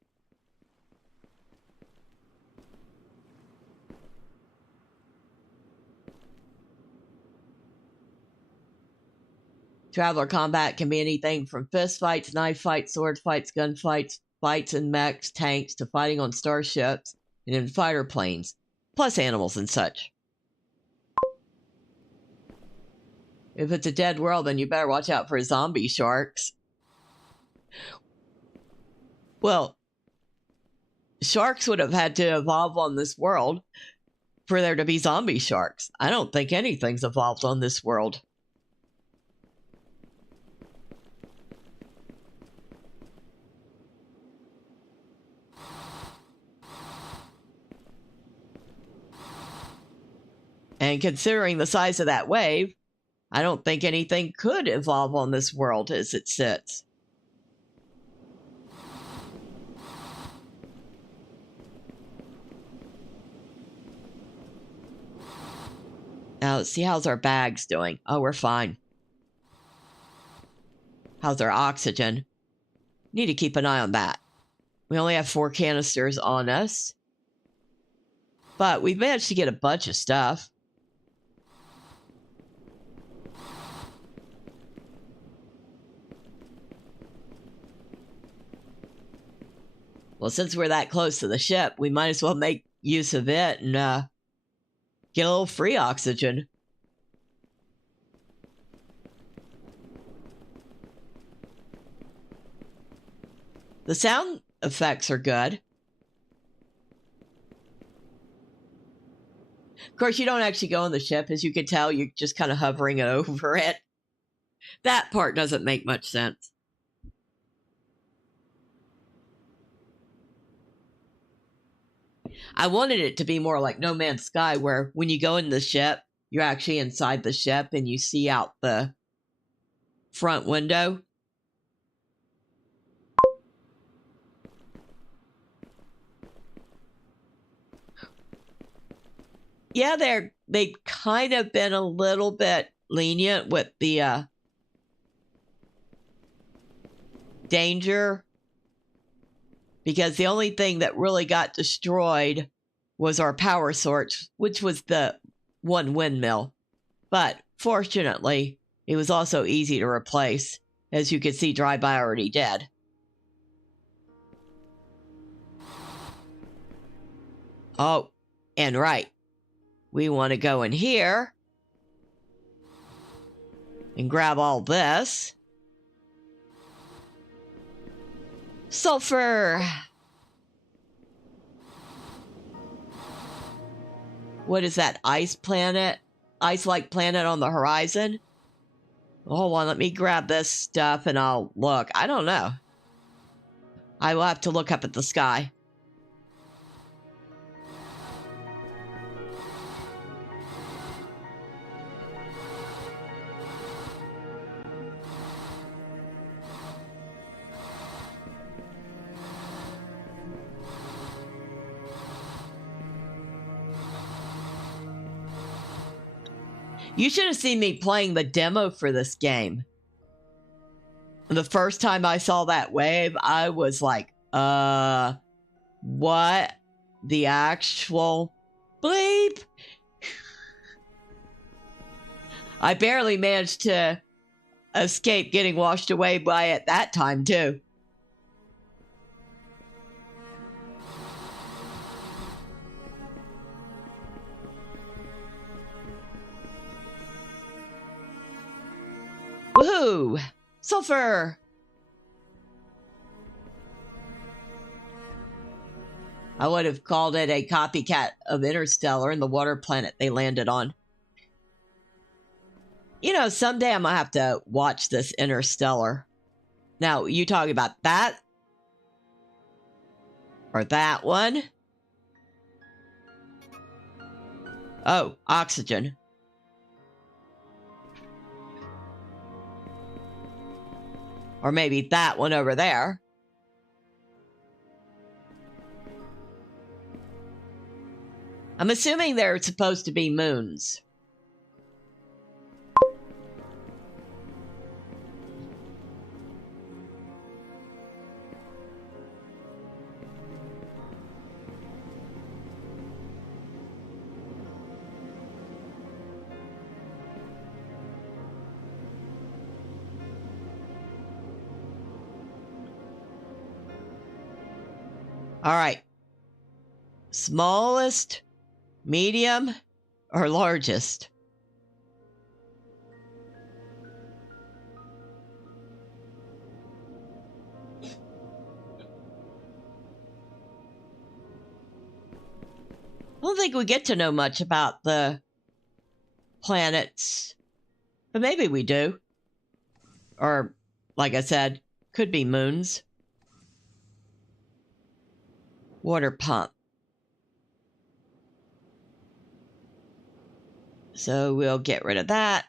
Traveler combat can be anything from fist fights, knife fights, sword fights, gunfights, fights in mechs, tanks, to fighting on starships and in fighter planes, plus animals and such. If it's a dead world, then you better watch out for zombie sharks. Well, sharks would have had to evolve on this world for there to be zombie sharks. I don't think anything's evolved on this world. And considering the size of that wave, I don't think anything could evolve on this world as it sits. Now, let's see, how's our bags doing? Oh, we're fine. How's our oxygen? Need to keep an eye on that. We only have 4 canisters on us. But we've managed to get a bunch of stuff. Well, since we're that close to the ship, we might as well make use of it and get a little free oxygen. The sound effects are good. Of course, you don't actually go on the ship. As you can tell, you're just kind of hovering over it. That part doesn't make much sense. I wanted it to be more like No Man's Sky, where when you go in the ship, you're actually inside the ship and you see out the front window. Yeah, they've kind of been a little bit lenient with the danger, because the only thing that really got destroyed was our power source, which was the one windmill. But fortunately, it was also easy to replace. As you can see, Driveby already dead. Oh, and right. We want to go in here and grab all this. Sulfur. What is that? Ice planet? Ice-like planet on the horizon? Hold on, let me grab this stuff and I'll look. I don't know. I will have to look up at the sky. You should have seen me playing the demo for this game. The first time I saw that wave, I was like, what the actual bleep? I barely managed to escape getting washed away by it that time, too. Woohoo! Sulfur! I would have called it a copycat of Interstellar and the water planet they landed on. You know, someday I'm going to have to watch this Interstellar. Now, you talking about that? Or that one. Oh, oxygen. Or maybe that one over there. I'm assuming they're supposed to be moons. All right. Smallest, medium, or largest? I don't think we get to know much about the planets, but maybe we do. Or, like I said, could be moons. Water pump. So we'll get rid of that.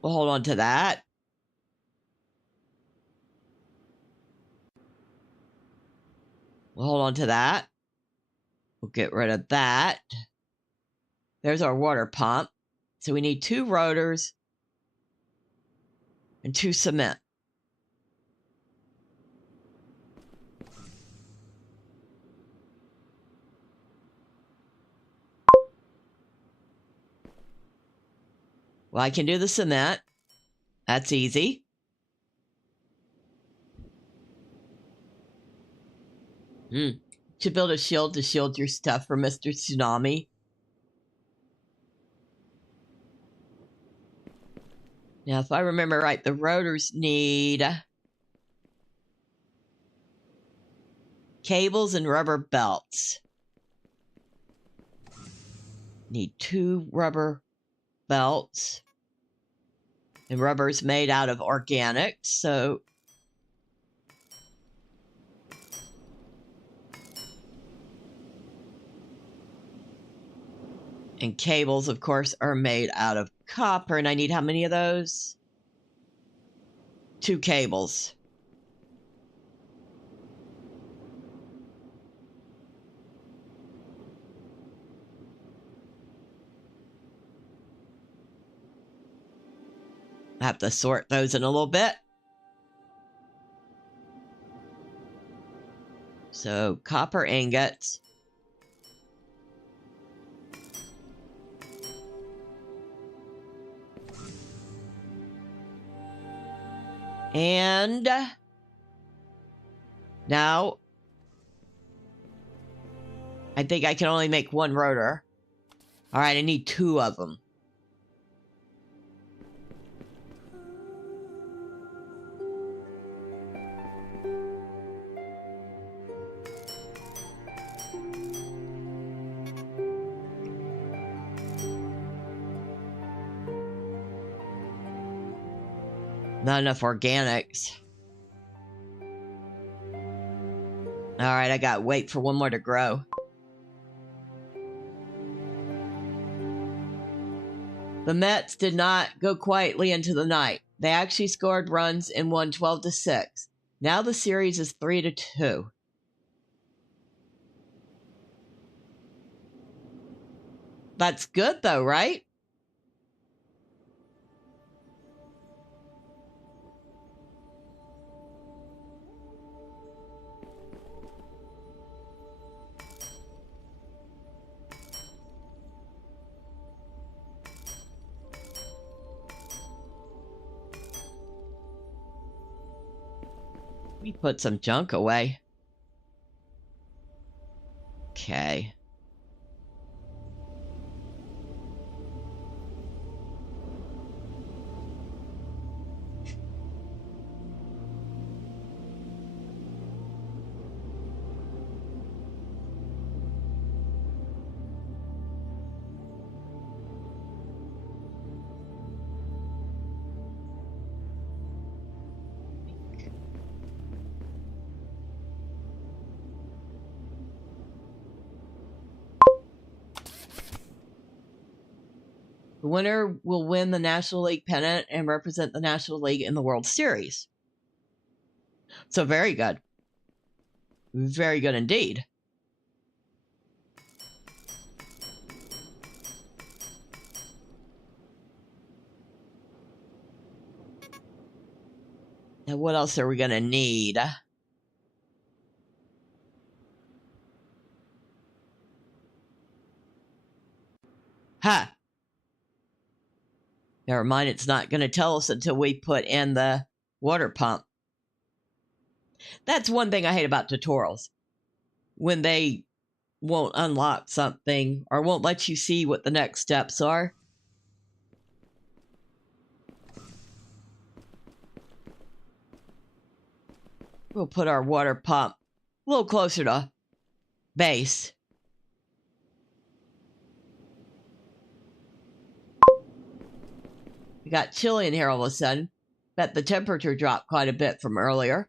We'll hold on to that. We'll hold on to that. We'll get rid of that. There's our water pump. So we need 2 rotors and 2 cement. Well, I can do the cement. That's easy. To build a shield to shield your stuff from Mr. Tsunami. Now, if I remember right, the rotors need cables and rubber belts. Need 2 rubber belts. And rubber's made out of organics, so and cables, of course, are made out of copper. And I need how many of those? 2 cables. I have to sort those in a little bit. So, copper ingots. And now I think I can only make 1 rotor. All right, I need 2 of them. Not enough organics. All right, I got to wait for 1 more to grow. The Mets did not go quietly into the night. They actually scored runs and won 12-6. Now the series is 3-2. That's good though, right? Let me put some junk away. Okay. The winner will win the National League pennant and represent the National League in the World Series. So very good. Very good indeed. Now, what else are we going to need? Huh. Never mind, it's not going to tell us until we put in the water pump. That's one thing I hate about tutorials. When they won't unlock something or won't let you see what the next steps are. We'll put our water pump a little closer to base. It got chilly in here all of a sudden. Bet the temperature dropped quite a bit from earlier.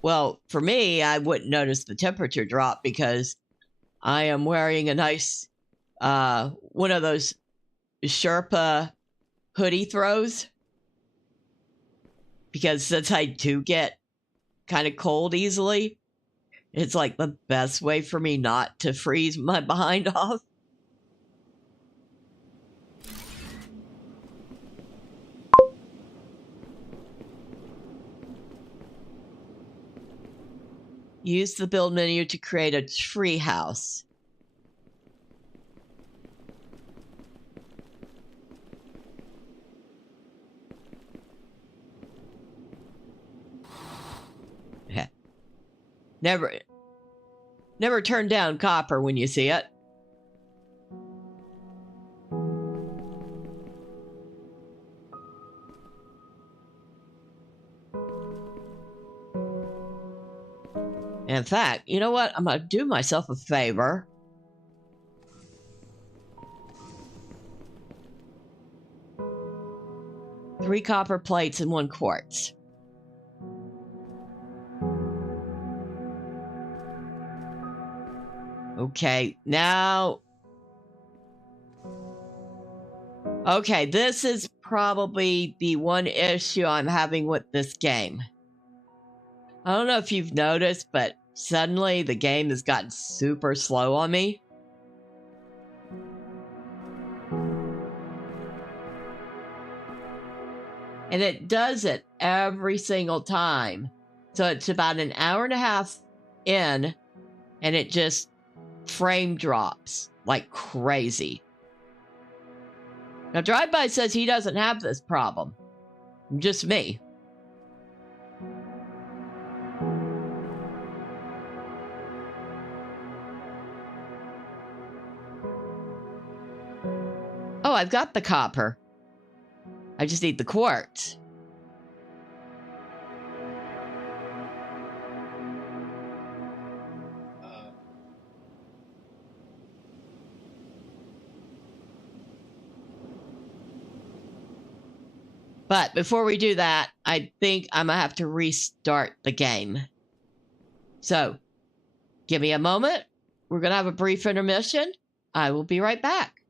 Well, for me, I wouldn't notice the temperature drop because I am wearing a nice, one of those Sherpa hoodie throws. Because since I do get kind of cold easily, it's like the best way for me not to freeze my behind off. Use the build menu to create a tree house. Okay. Never turn down copper when you see it. In fact, you know what? I'm going to do myself a favor. Three copper plates and 1 quartz. Okay, now... Okay, this is probably the one issue I'm having with this game. I don't know if you've noticed, but suddenly the game has gotten super slow on me. And it does it every single time. So it's about an hour and a half in, and it just frame drops like crazy. Now, Driveby says he doesn't have this problem. Just me. Oh, I've got the copper. I just need the quartz. But before we do that, I think I'm going to have to restart the game. So, give me a moment. We're going to have a brief intermission. I will be right back.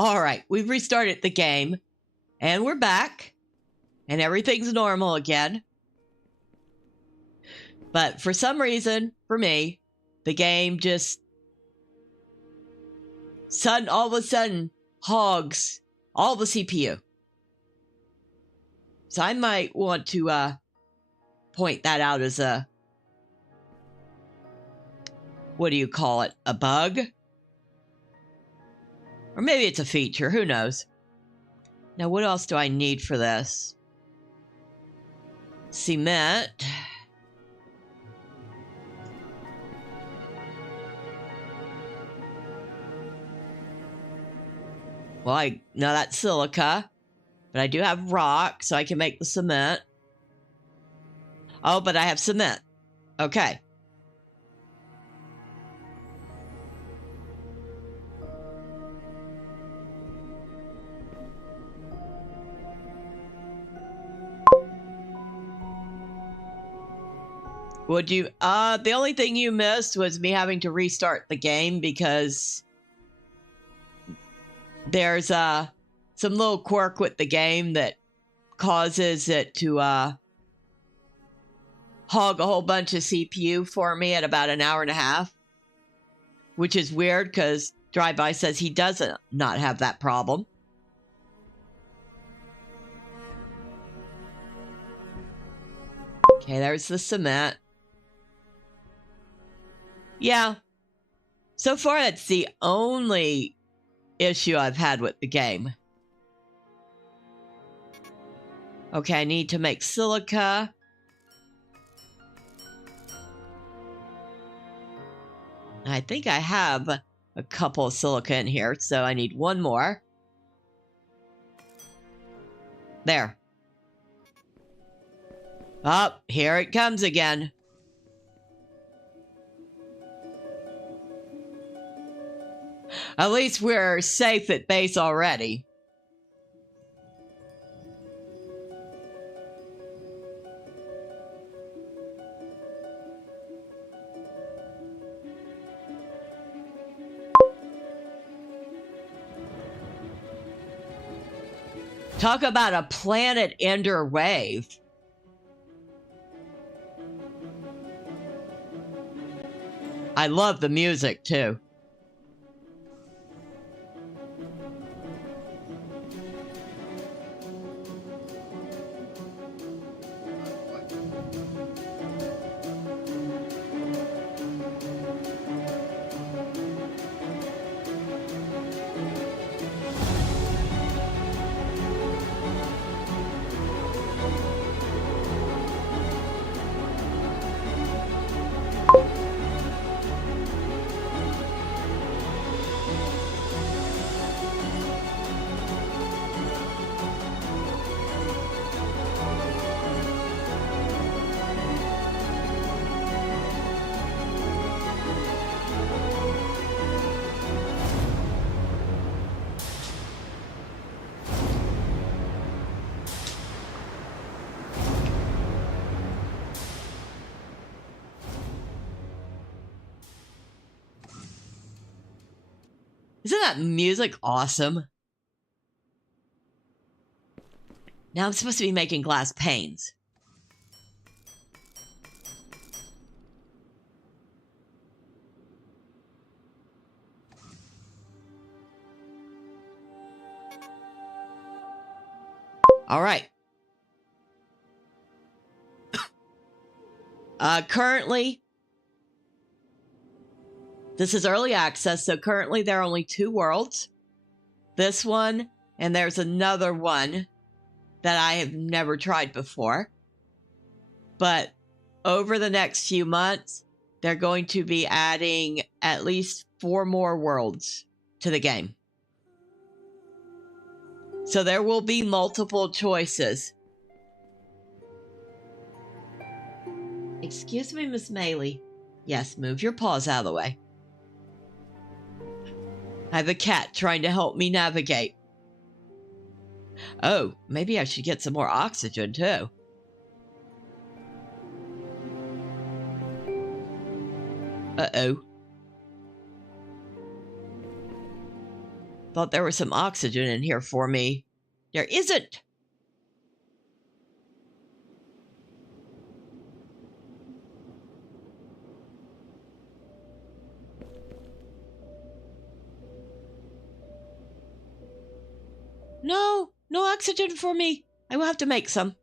All right, we've restarted the game, and we're back, and everything's normal again. But for some reason, for me, the game just all of a sudden hogs all the CPU. So I might want to point that out as a, what do you call it, a bug? Or maybe it's a feature, who knows? Now what else do I need for this? Cement. Well, no, that's silica. But I do have rock, so I can make the cement. Oh, but I have cement. Okay. Would you, the only thing you missed was me having to restart the game because there's, some little quirk with the game that causes it to, hog a whole bunch of CPU for me at about an hour and a half, which is weird because Driveby says he doesn't not have that problem. Okay, there's the cement. Yeah. So far, that's the only issue I've had with the game. Okay, I need to make silica. I think I have a couple of silica in here, so I need one more. There. Oh, here it comes again. At least we're safe at base already. Talk about a planet ender wave. I love the music too. Isn't that music awesome? Now I'm supposed to be making glass panes. All right. Currently, this is early access, so currently there are only 2 worlds. This one, and there's another one that I have never tried before. But over the next few months, they're going to be adding at least 4 more worlds to the game. So there will be multiple choices. Excuse me, Miss Maylie. Yes, move your paws out of the way. I have a cat trying to help me navigate. Oh, maybe I should get some more oxygen too. Uh-oh. Thought there was some oxygen in here for me. There isn't. No, no oxygen for me. I will have to make some.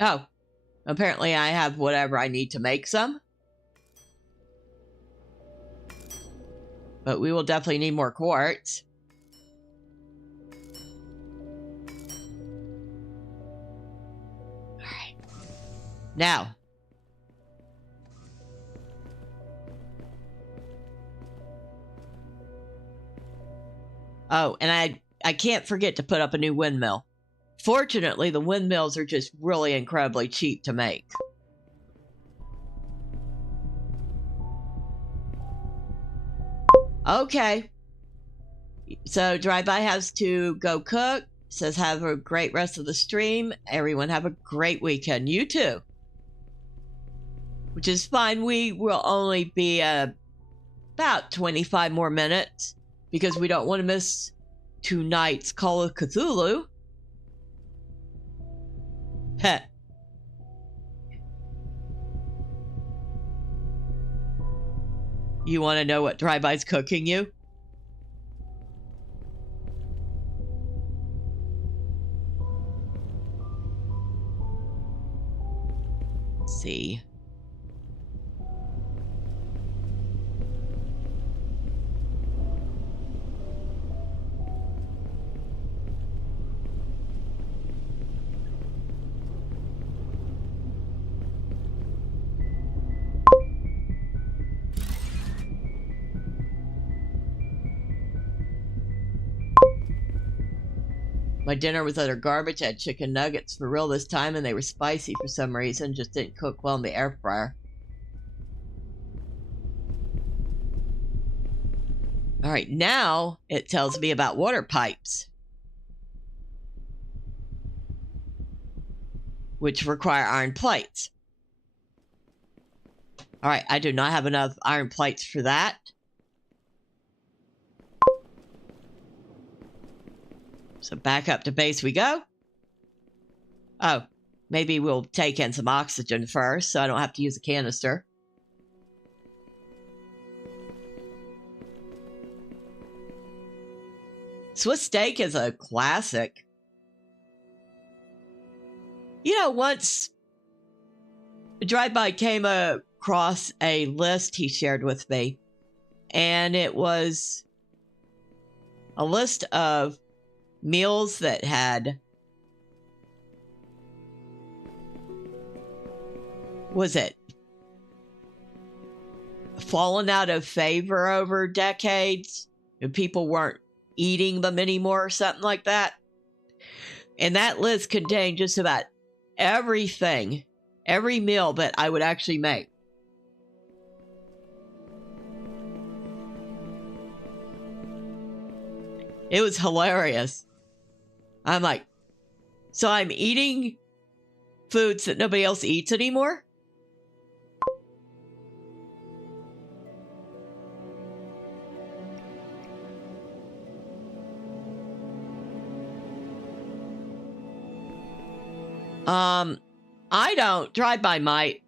Oh, apparently I have whatever I need to make some. But we will definitely need more quartz. All right. Now. Oh, and I can't forget to put up a new windmill. Fortunately, the windmills are just really incredibly cheap to make. Okay. So Driveby has to go cook. Says have a great rest of the stream. Everyone have a great weekend. You too. Which is fine. We will only be about 25 more minutes because we don't want to miss tonight's Call of Cthulhu. Heh. You want to know what Driveby's cooking you? Let's see. My dinner was utter garbage. I had chicken nuggets for real this time, and they were spicy for some reason. Just didn't cook well in the air fryer. All right, now it tells me about water pipes, which require iron plates. All right, I do not have enough iron plates for that. So back up to base we go. Oh, maybe we'll take in some oxygen first so I don't have to use a canister. Swiss steak is a classic. You know, once Driveby came across a list he shared with me, and it was a list of meals that had, was it fallen out of favor over decades and people weren't eating them anymore or something like that. And that list contained just about everything, every meal that I would actually make. It was hilarious. I'm like, so I'm eating foods that nobody else eats anymore? I don't. Driveby might.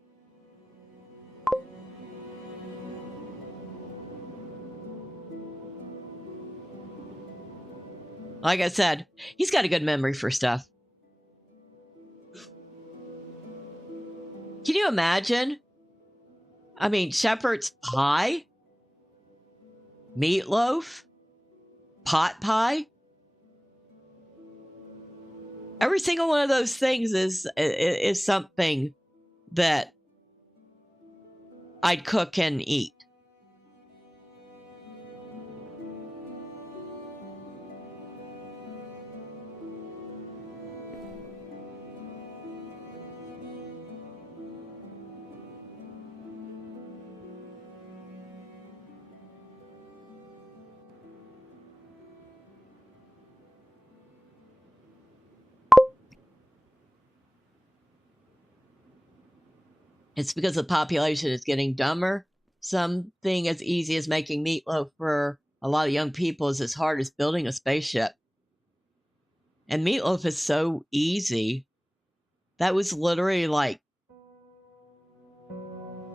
Like I said, he's got a good memory for stuff. Can you imagine? I mean, shepherd's pie, meatloaf, pot pie. Every single one of those things is something that I'd cook and eat. It's because the population is getting dumber. something as easy as making meatloaf for a lot of young people is as hard as building a spaceship. And meatloaf is so easy. That was literally like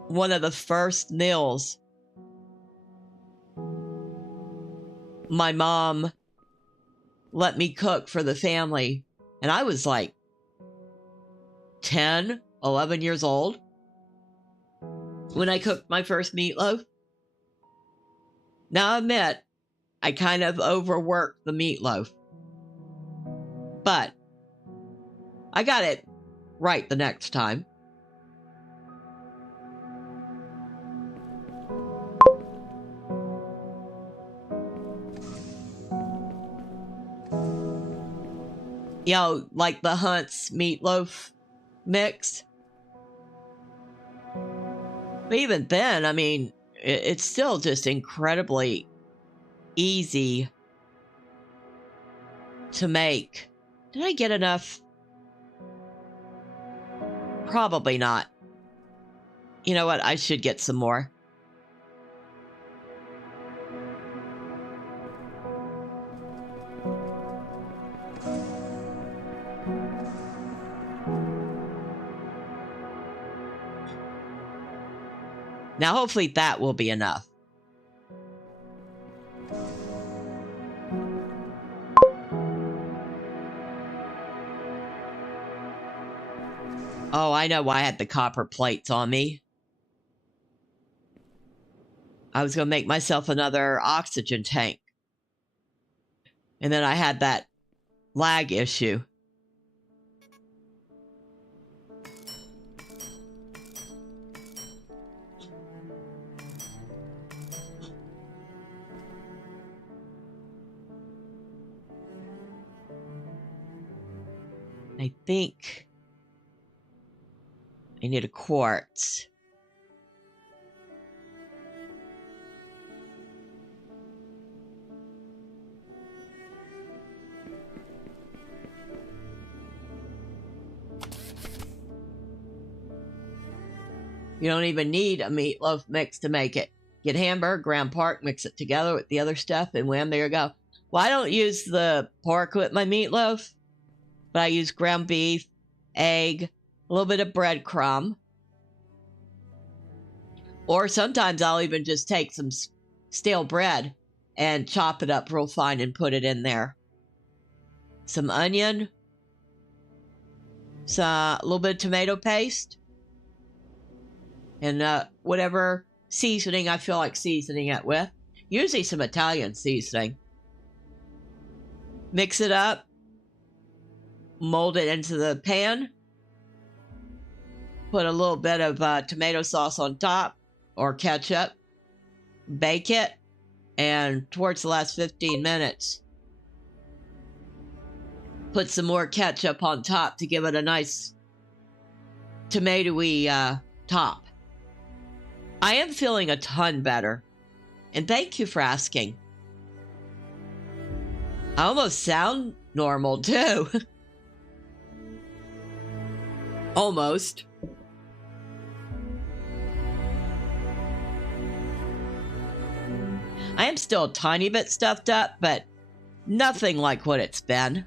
one of the first meals my mom let me cook for the family. And I was like 10, 11 years old when I cooked my first meatloaf. Now I admit, I kind of overworked the meatloaf. But I got it right the next time. You know, like the Hunt's meatloaf mix. But even then, I mean, it's still just incredibly easy to make. Did I get enough? Probably not. You know what? I should get some more. Now, hopefully that will be enough. Oh, I know why I had the copper plates on me. I was going to make myself another oxygen tank. And then I had that lag issue. I think I need a quartz. You don't even need a meatloaf mix to make it. Get hamburger, ground pork, mix it together with the other stuff, and wham, there you go. Well, I don't use the pork with my meatloaf, but I use ground beef, egg, a little bit of breadcrumb. Or sometimes I'll even just take some stale bread and chop it up real fine and put it in there. Some onion, a little bit of tomato paste, and whatever seasoning I feel like seasoning it with. Usually some Italian seasoning. Mix it up, mold it into the pan, put a little bit of tomato sauce on top or ketchup, bake it, and towards the last 15 minutes, put some more ketchup on top to give it a nice tomatoey top. I am feeling a ton better, and thank you for asking. I almost sound normal too. Almost. I am still a tiny bit stuffed up, but nothing like what it's been.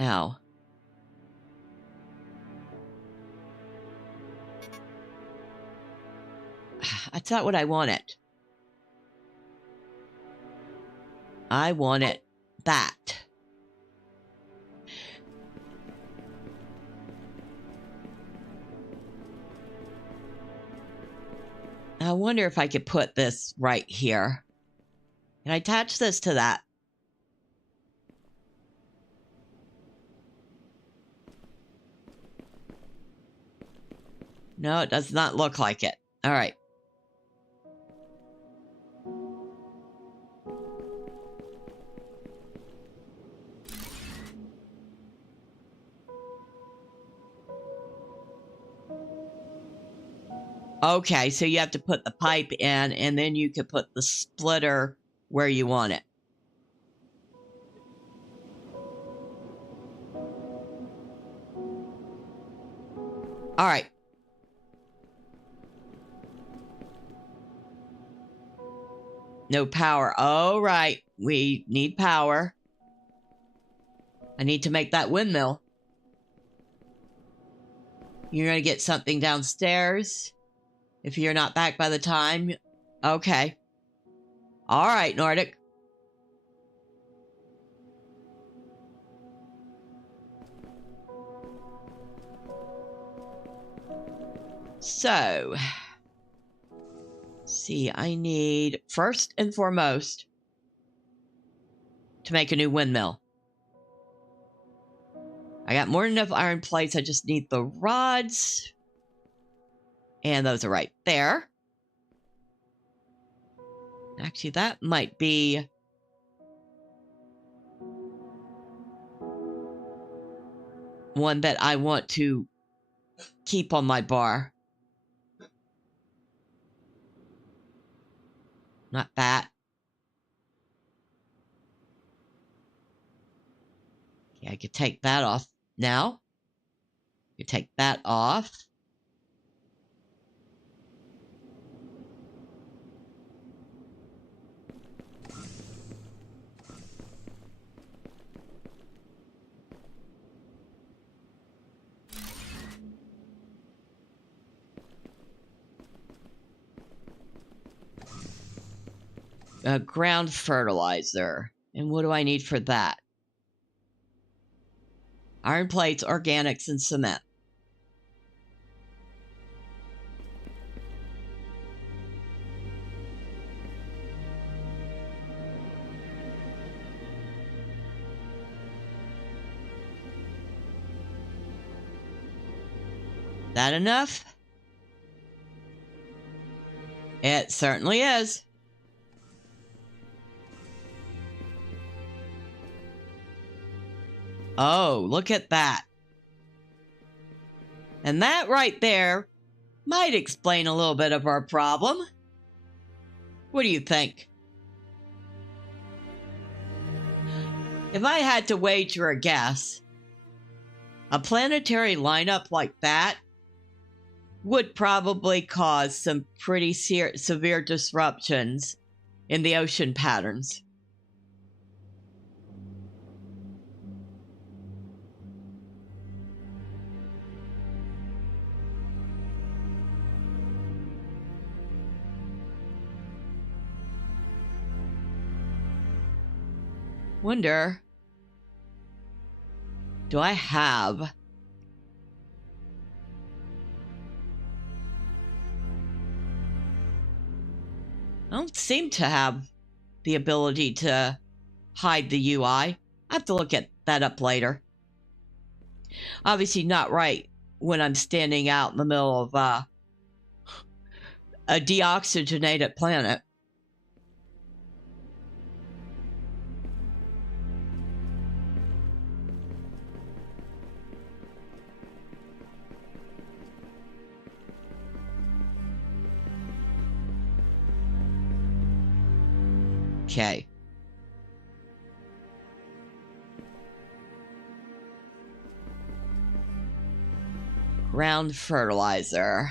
Now, that's not what I wanted. I wanted that. I wonder if I could put this right here. Can I attach this to that? No, it does not look like it. All right. Okay, so you have to put the pipe in, and then you could put the splitter where you want it. All right. No power. All right. We need power. I need to make that windmill. You're going to get something downstairs if you're not back by the time. Okay. All right, Nordic. So, see, I need, first and foremost, to make a new windmill. I got more than enough iron plates. I just need the rods. And those are right there. Actually, that might be one that I want to keep on my bar. Not that. Yeah, I could take that off now. You take that off. Ground fertilizer. And what do I need for that? Iron plates, organics, and cement. That enough? It certainly is. Oh, look at that. And that right there might explain a little bit of our problem. What do you think? If I had to wager a guess, a planetary lineup like that would probably cause some pretty severe disruptions in the ocean patterns. Wonder, do I have I don't seem to have the ability to hide the UI. I have to look at that up later. Obviously not right when I'm standing out in the middle of a deoxygenated planet. Okay. Ground fertilizer.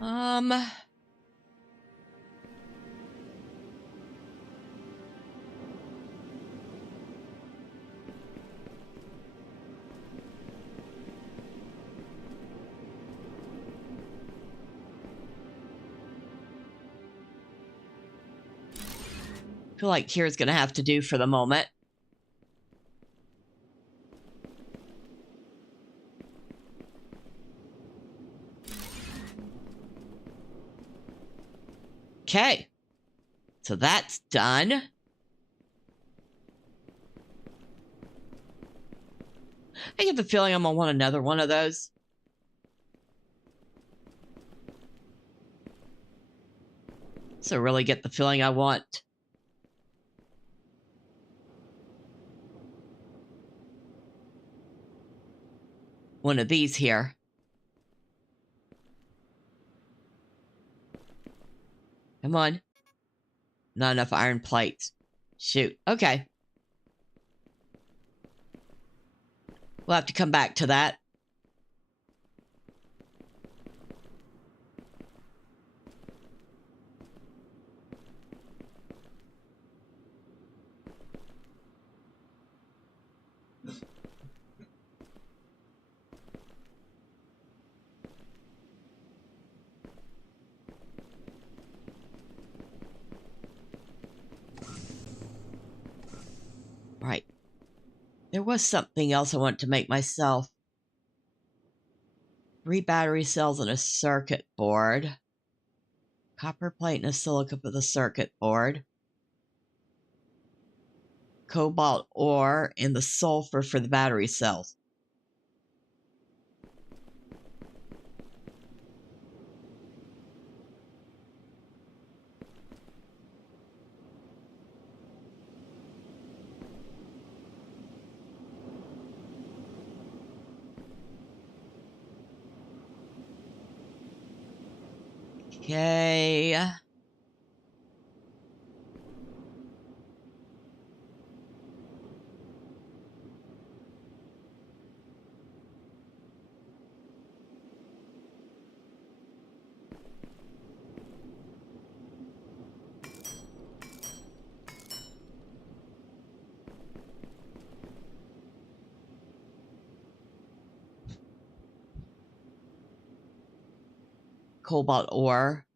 I feel like here's gonna have to do for the moment. Okay, so that's done. I get the feeling I'm gonna want another one of those. So really get the feeling I want one of these here. Come on. Not enough iron plates. Shoot. Okay. We'll have to come back to that. Right. There was something else I want to make myself. 3 battery cells and a circuit board. Copper plate and a silica for the circuit board. Cobalt ore and the sulfur for the battery cells. Okay. Cobalt ore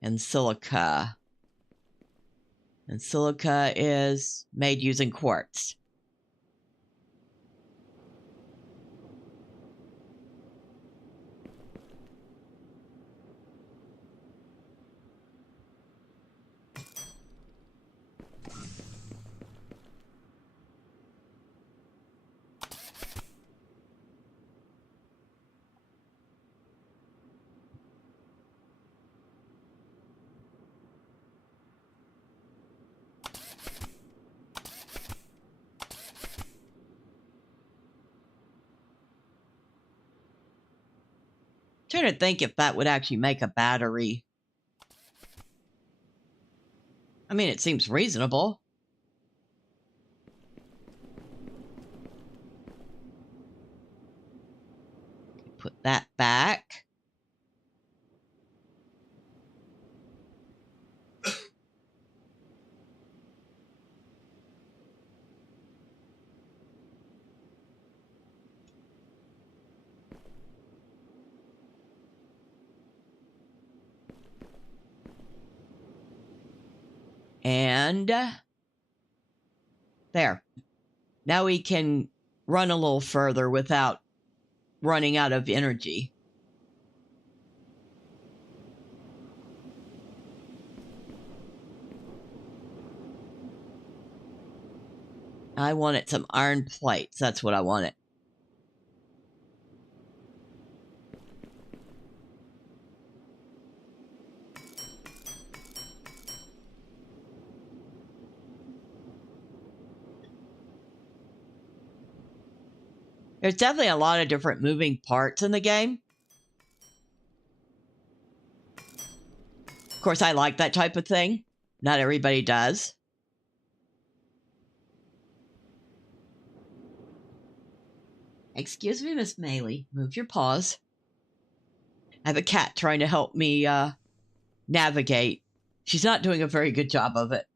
and silica. And silica is made using quartz. Trying to think if that would actually make a battery. I mean, it seems reasonable. Put that back. And there. Now we can run a little further without running out of energy. I wanted some iron plates. That's what I wanted. There's definitely a lot of different moving parts in the game. Of course, I like that type of thing. Not everybody does. Excuse me, Miss Maylee. Move your paws. I have a cat trying to help me navigate. She's not doing a very good job of it.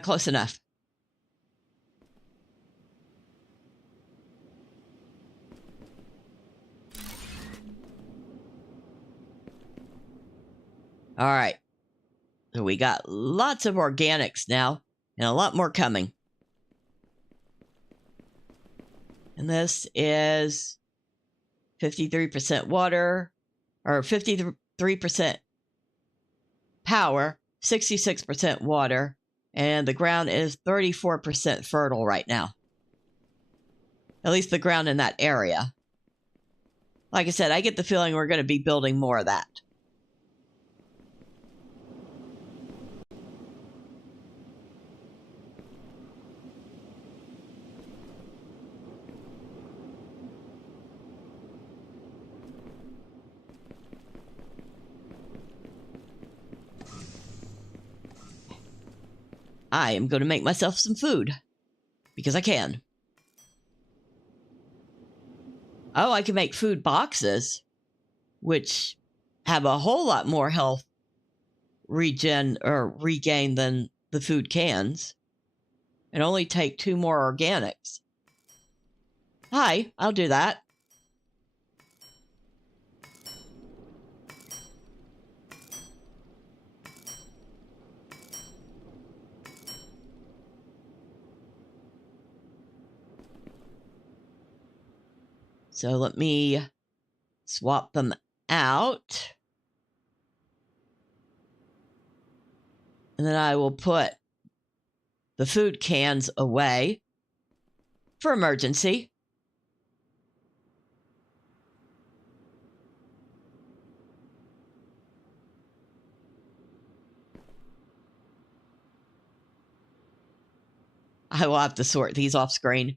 Close enough. All right. So we got lots of organics now and a lot more coming. And this is 53% water, or 53% power, 66% water, And the ground is 34% fertile right now. At least the ground in that area. Like I said, I get the feeling we're going to be building more of that. I am going to make myself some food. Because I can. Oh, I can make food boxes. Which have a whole lot more health regain than the food cans. And only take 2 more organics. Hi, I'll do that. So let me swap them out. And then I will put the food cans away for emergency. I will have to sort these off screen.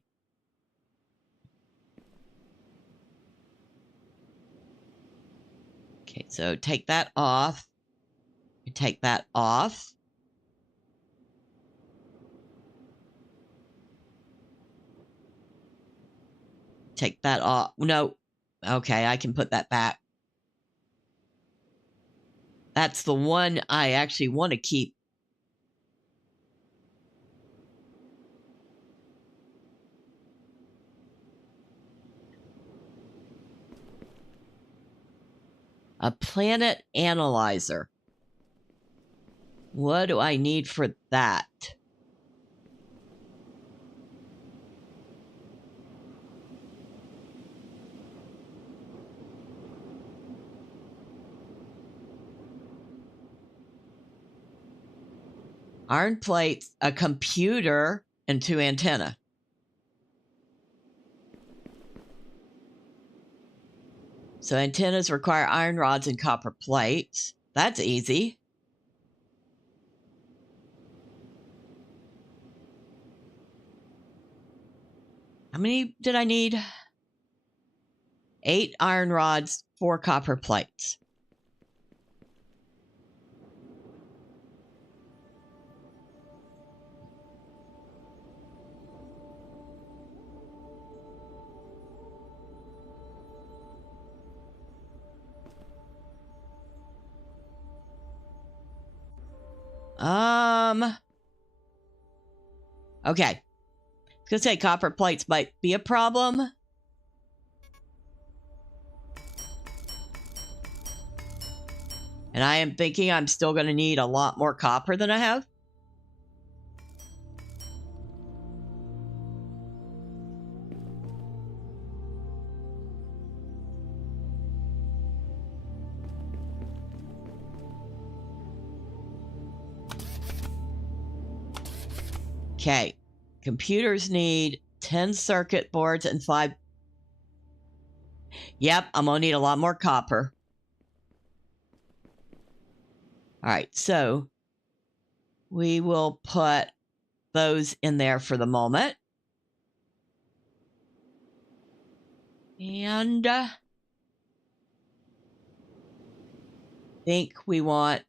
Okay, so take that off. Take that off. Take that off. No. Okay, I can put that back. That's the one I actually want to keep. A planet analyzer. What do I need for that? Iron plates, a computer, and 2 antennae. So antennas require iron rods and copper plates. That's easy. How many did I need? 8 iron rods, 4 copper plates. Okay. I was going to say copper plates might be a problem. And I am thinking I'm still going to need a lot more copper than I have. Okay. Computers need 10 circuit boards and 5. Yep, I'm going to need a lot more copper. All right, so we will put those in there for the moment. And I think we want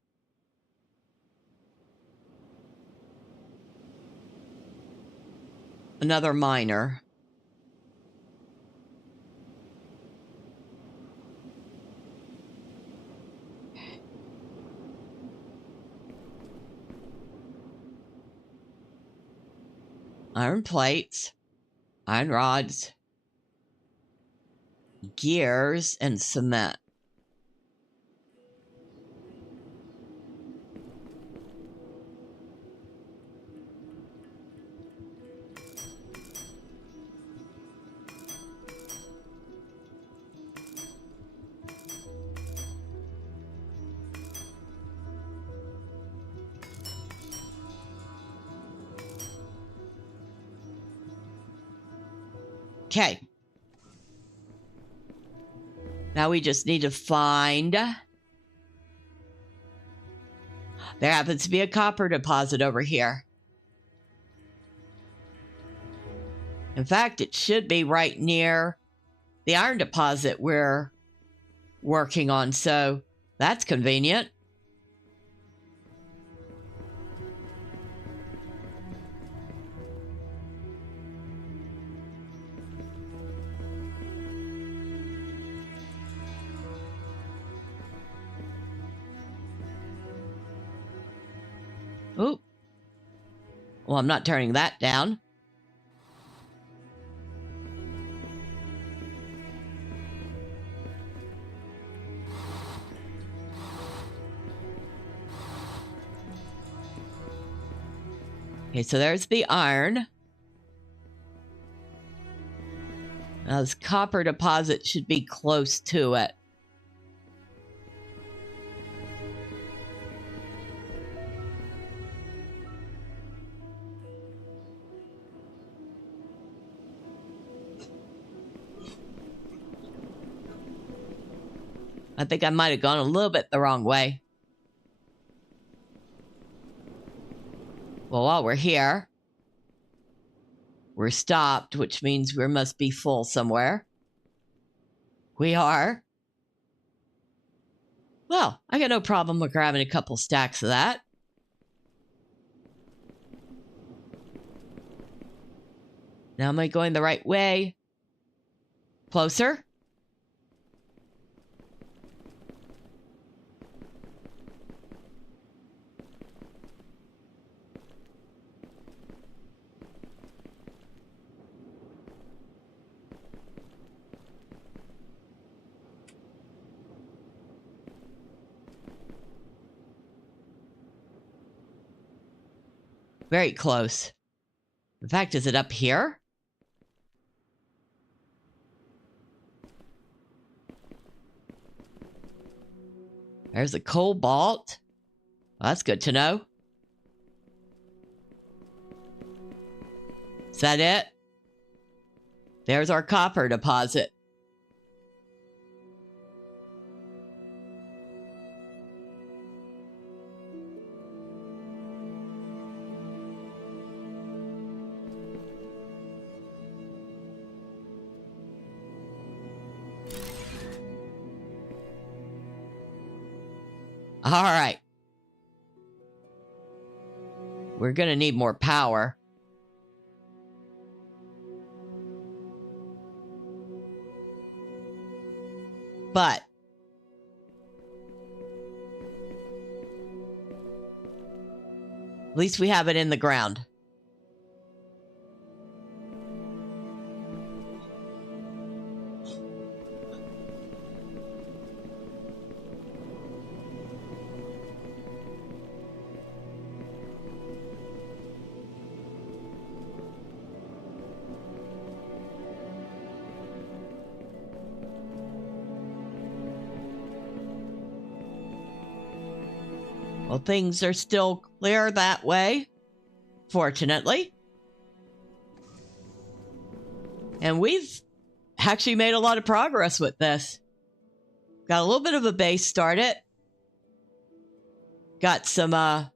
another miner. Iron plates, iron rods, gears, and cement. Okay. Now we just need to find... There happens to be a copper deposit over here. In fact, it should be right near the iron deposit we're working on, so that's convenient. Oop. Well, I'm not turning that down. Okay, so there's the iron. Now this copper deposit should be close to it. I think I might have gone a little bit the wrong way. Well, while we're here, we're stopped, which means we must be full somewhere. We are. Well, I got no problem with grabbing a couple stacks of that. Now, am I going the right way? Closer? Very close. In fact, is it up here? There's a cobalt. Well, that's good to know. Is that it? There's our copper deposit. All right. We're going to need more power. But at least we have it in the ground. Well, things are still clear that way, fortunately. And we've actually made a lot of progress with this. Got a little bit of a base started. Got some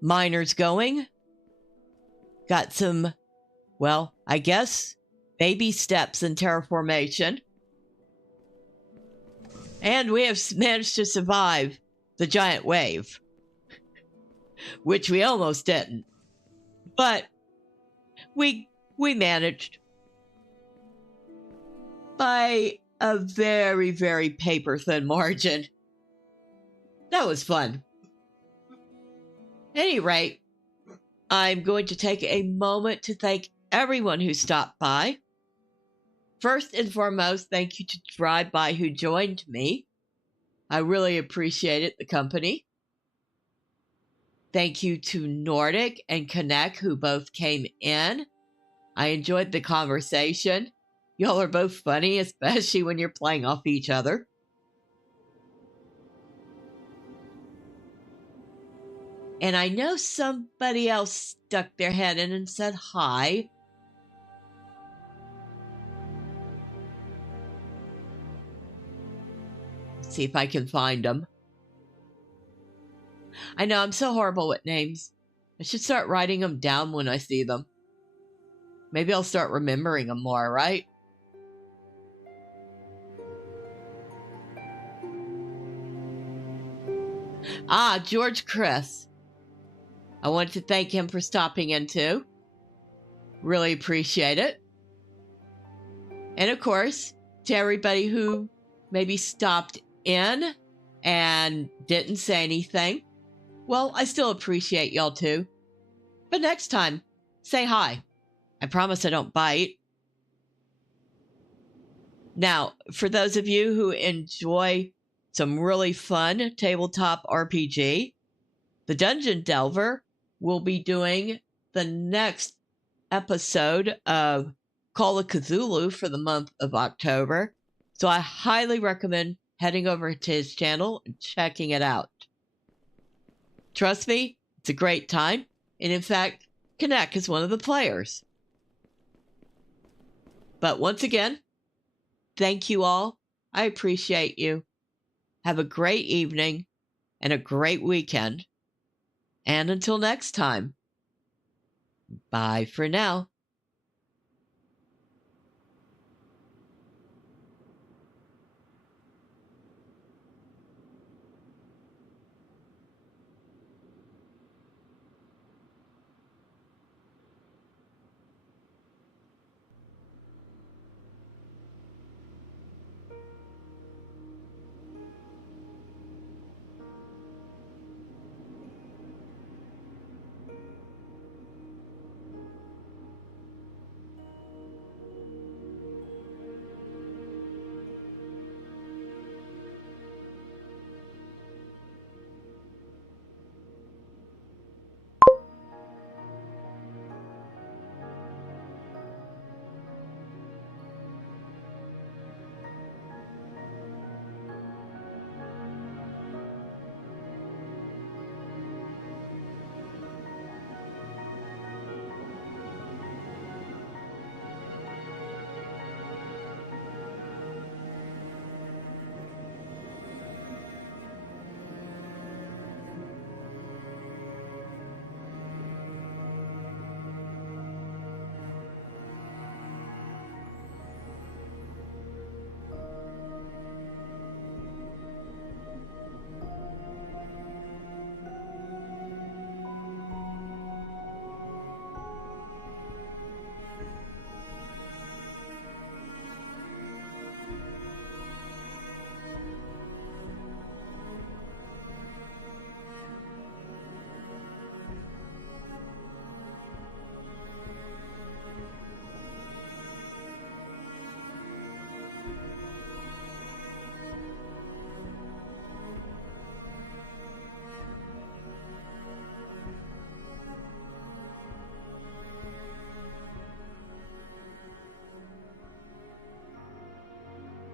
miners going. Got some, well, I guess, baby steps in terraformation. And we have managed to survive the giant wave, which we almost didn't. But we managed by a very, very paper-thin margin. That was fun. At any rate, I'm going to take a moment to thank everyone who stopped by. First and foremost, thank you to Driveby who joined me. I really appreciated the company. Thank you to Nordic and Connect who both came in. I enjoyed the conversation. Y'all are both funny, especially when you're playing off each other. And I know somebody else stuck their head in and said hi. See if I can find them. I know I'm so horrible with names. I should start writing them down when I see them. Maybe I'll start remembering them more, right? George Chris. I wanted to thank him for stopping in too. Really appreciate it. And of course, to everybody who maybe stopped in and didn't say anything, well, I still appreciate y'all too. But next time, say hi. I promise I don't bite. Now, for those of you who enjoy some really fun tabletop RPG, the Dungeon Delver will be doing the next episode of Call of Cthulhu for the month of October. So I highly recommend heading over to his channel and checking it out. Trust me, it's a great time. And in fact, Connect is one of the players. But once again, thank you all. I appreciate you. Have a great evening and a great weekend. And until next time, bye for now.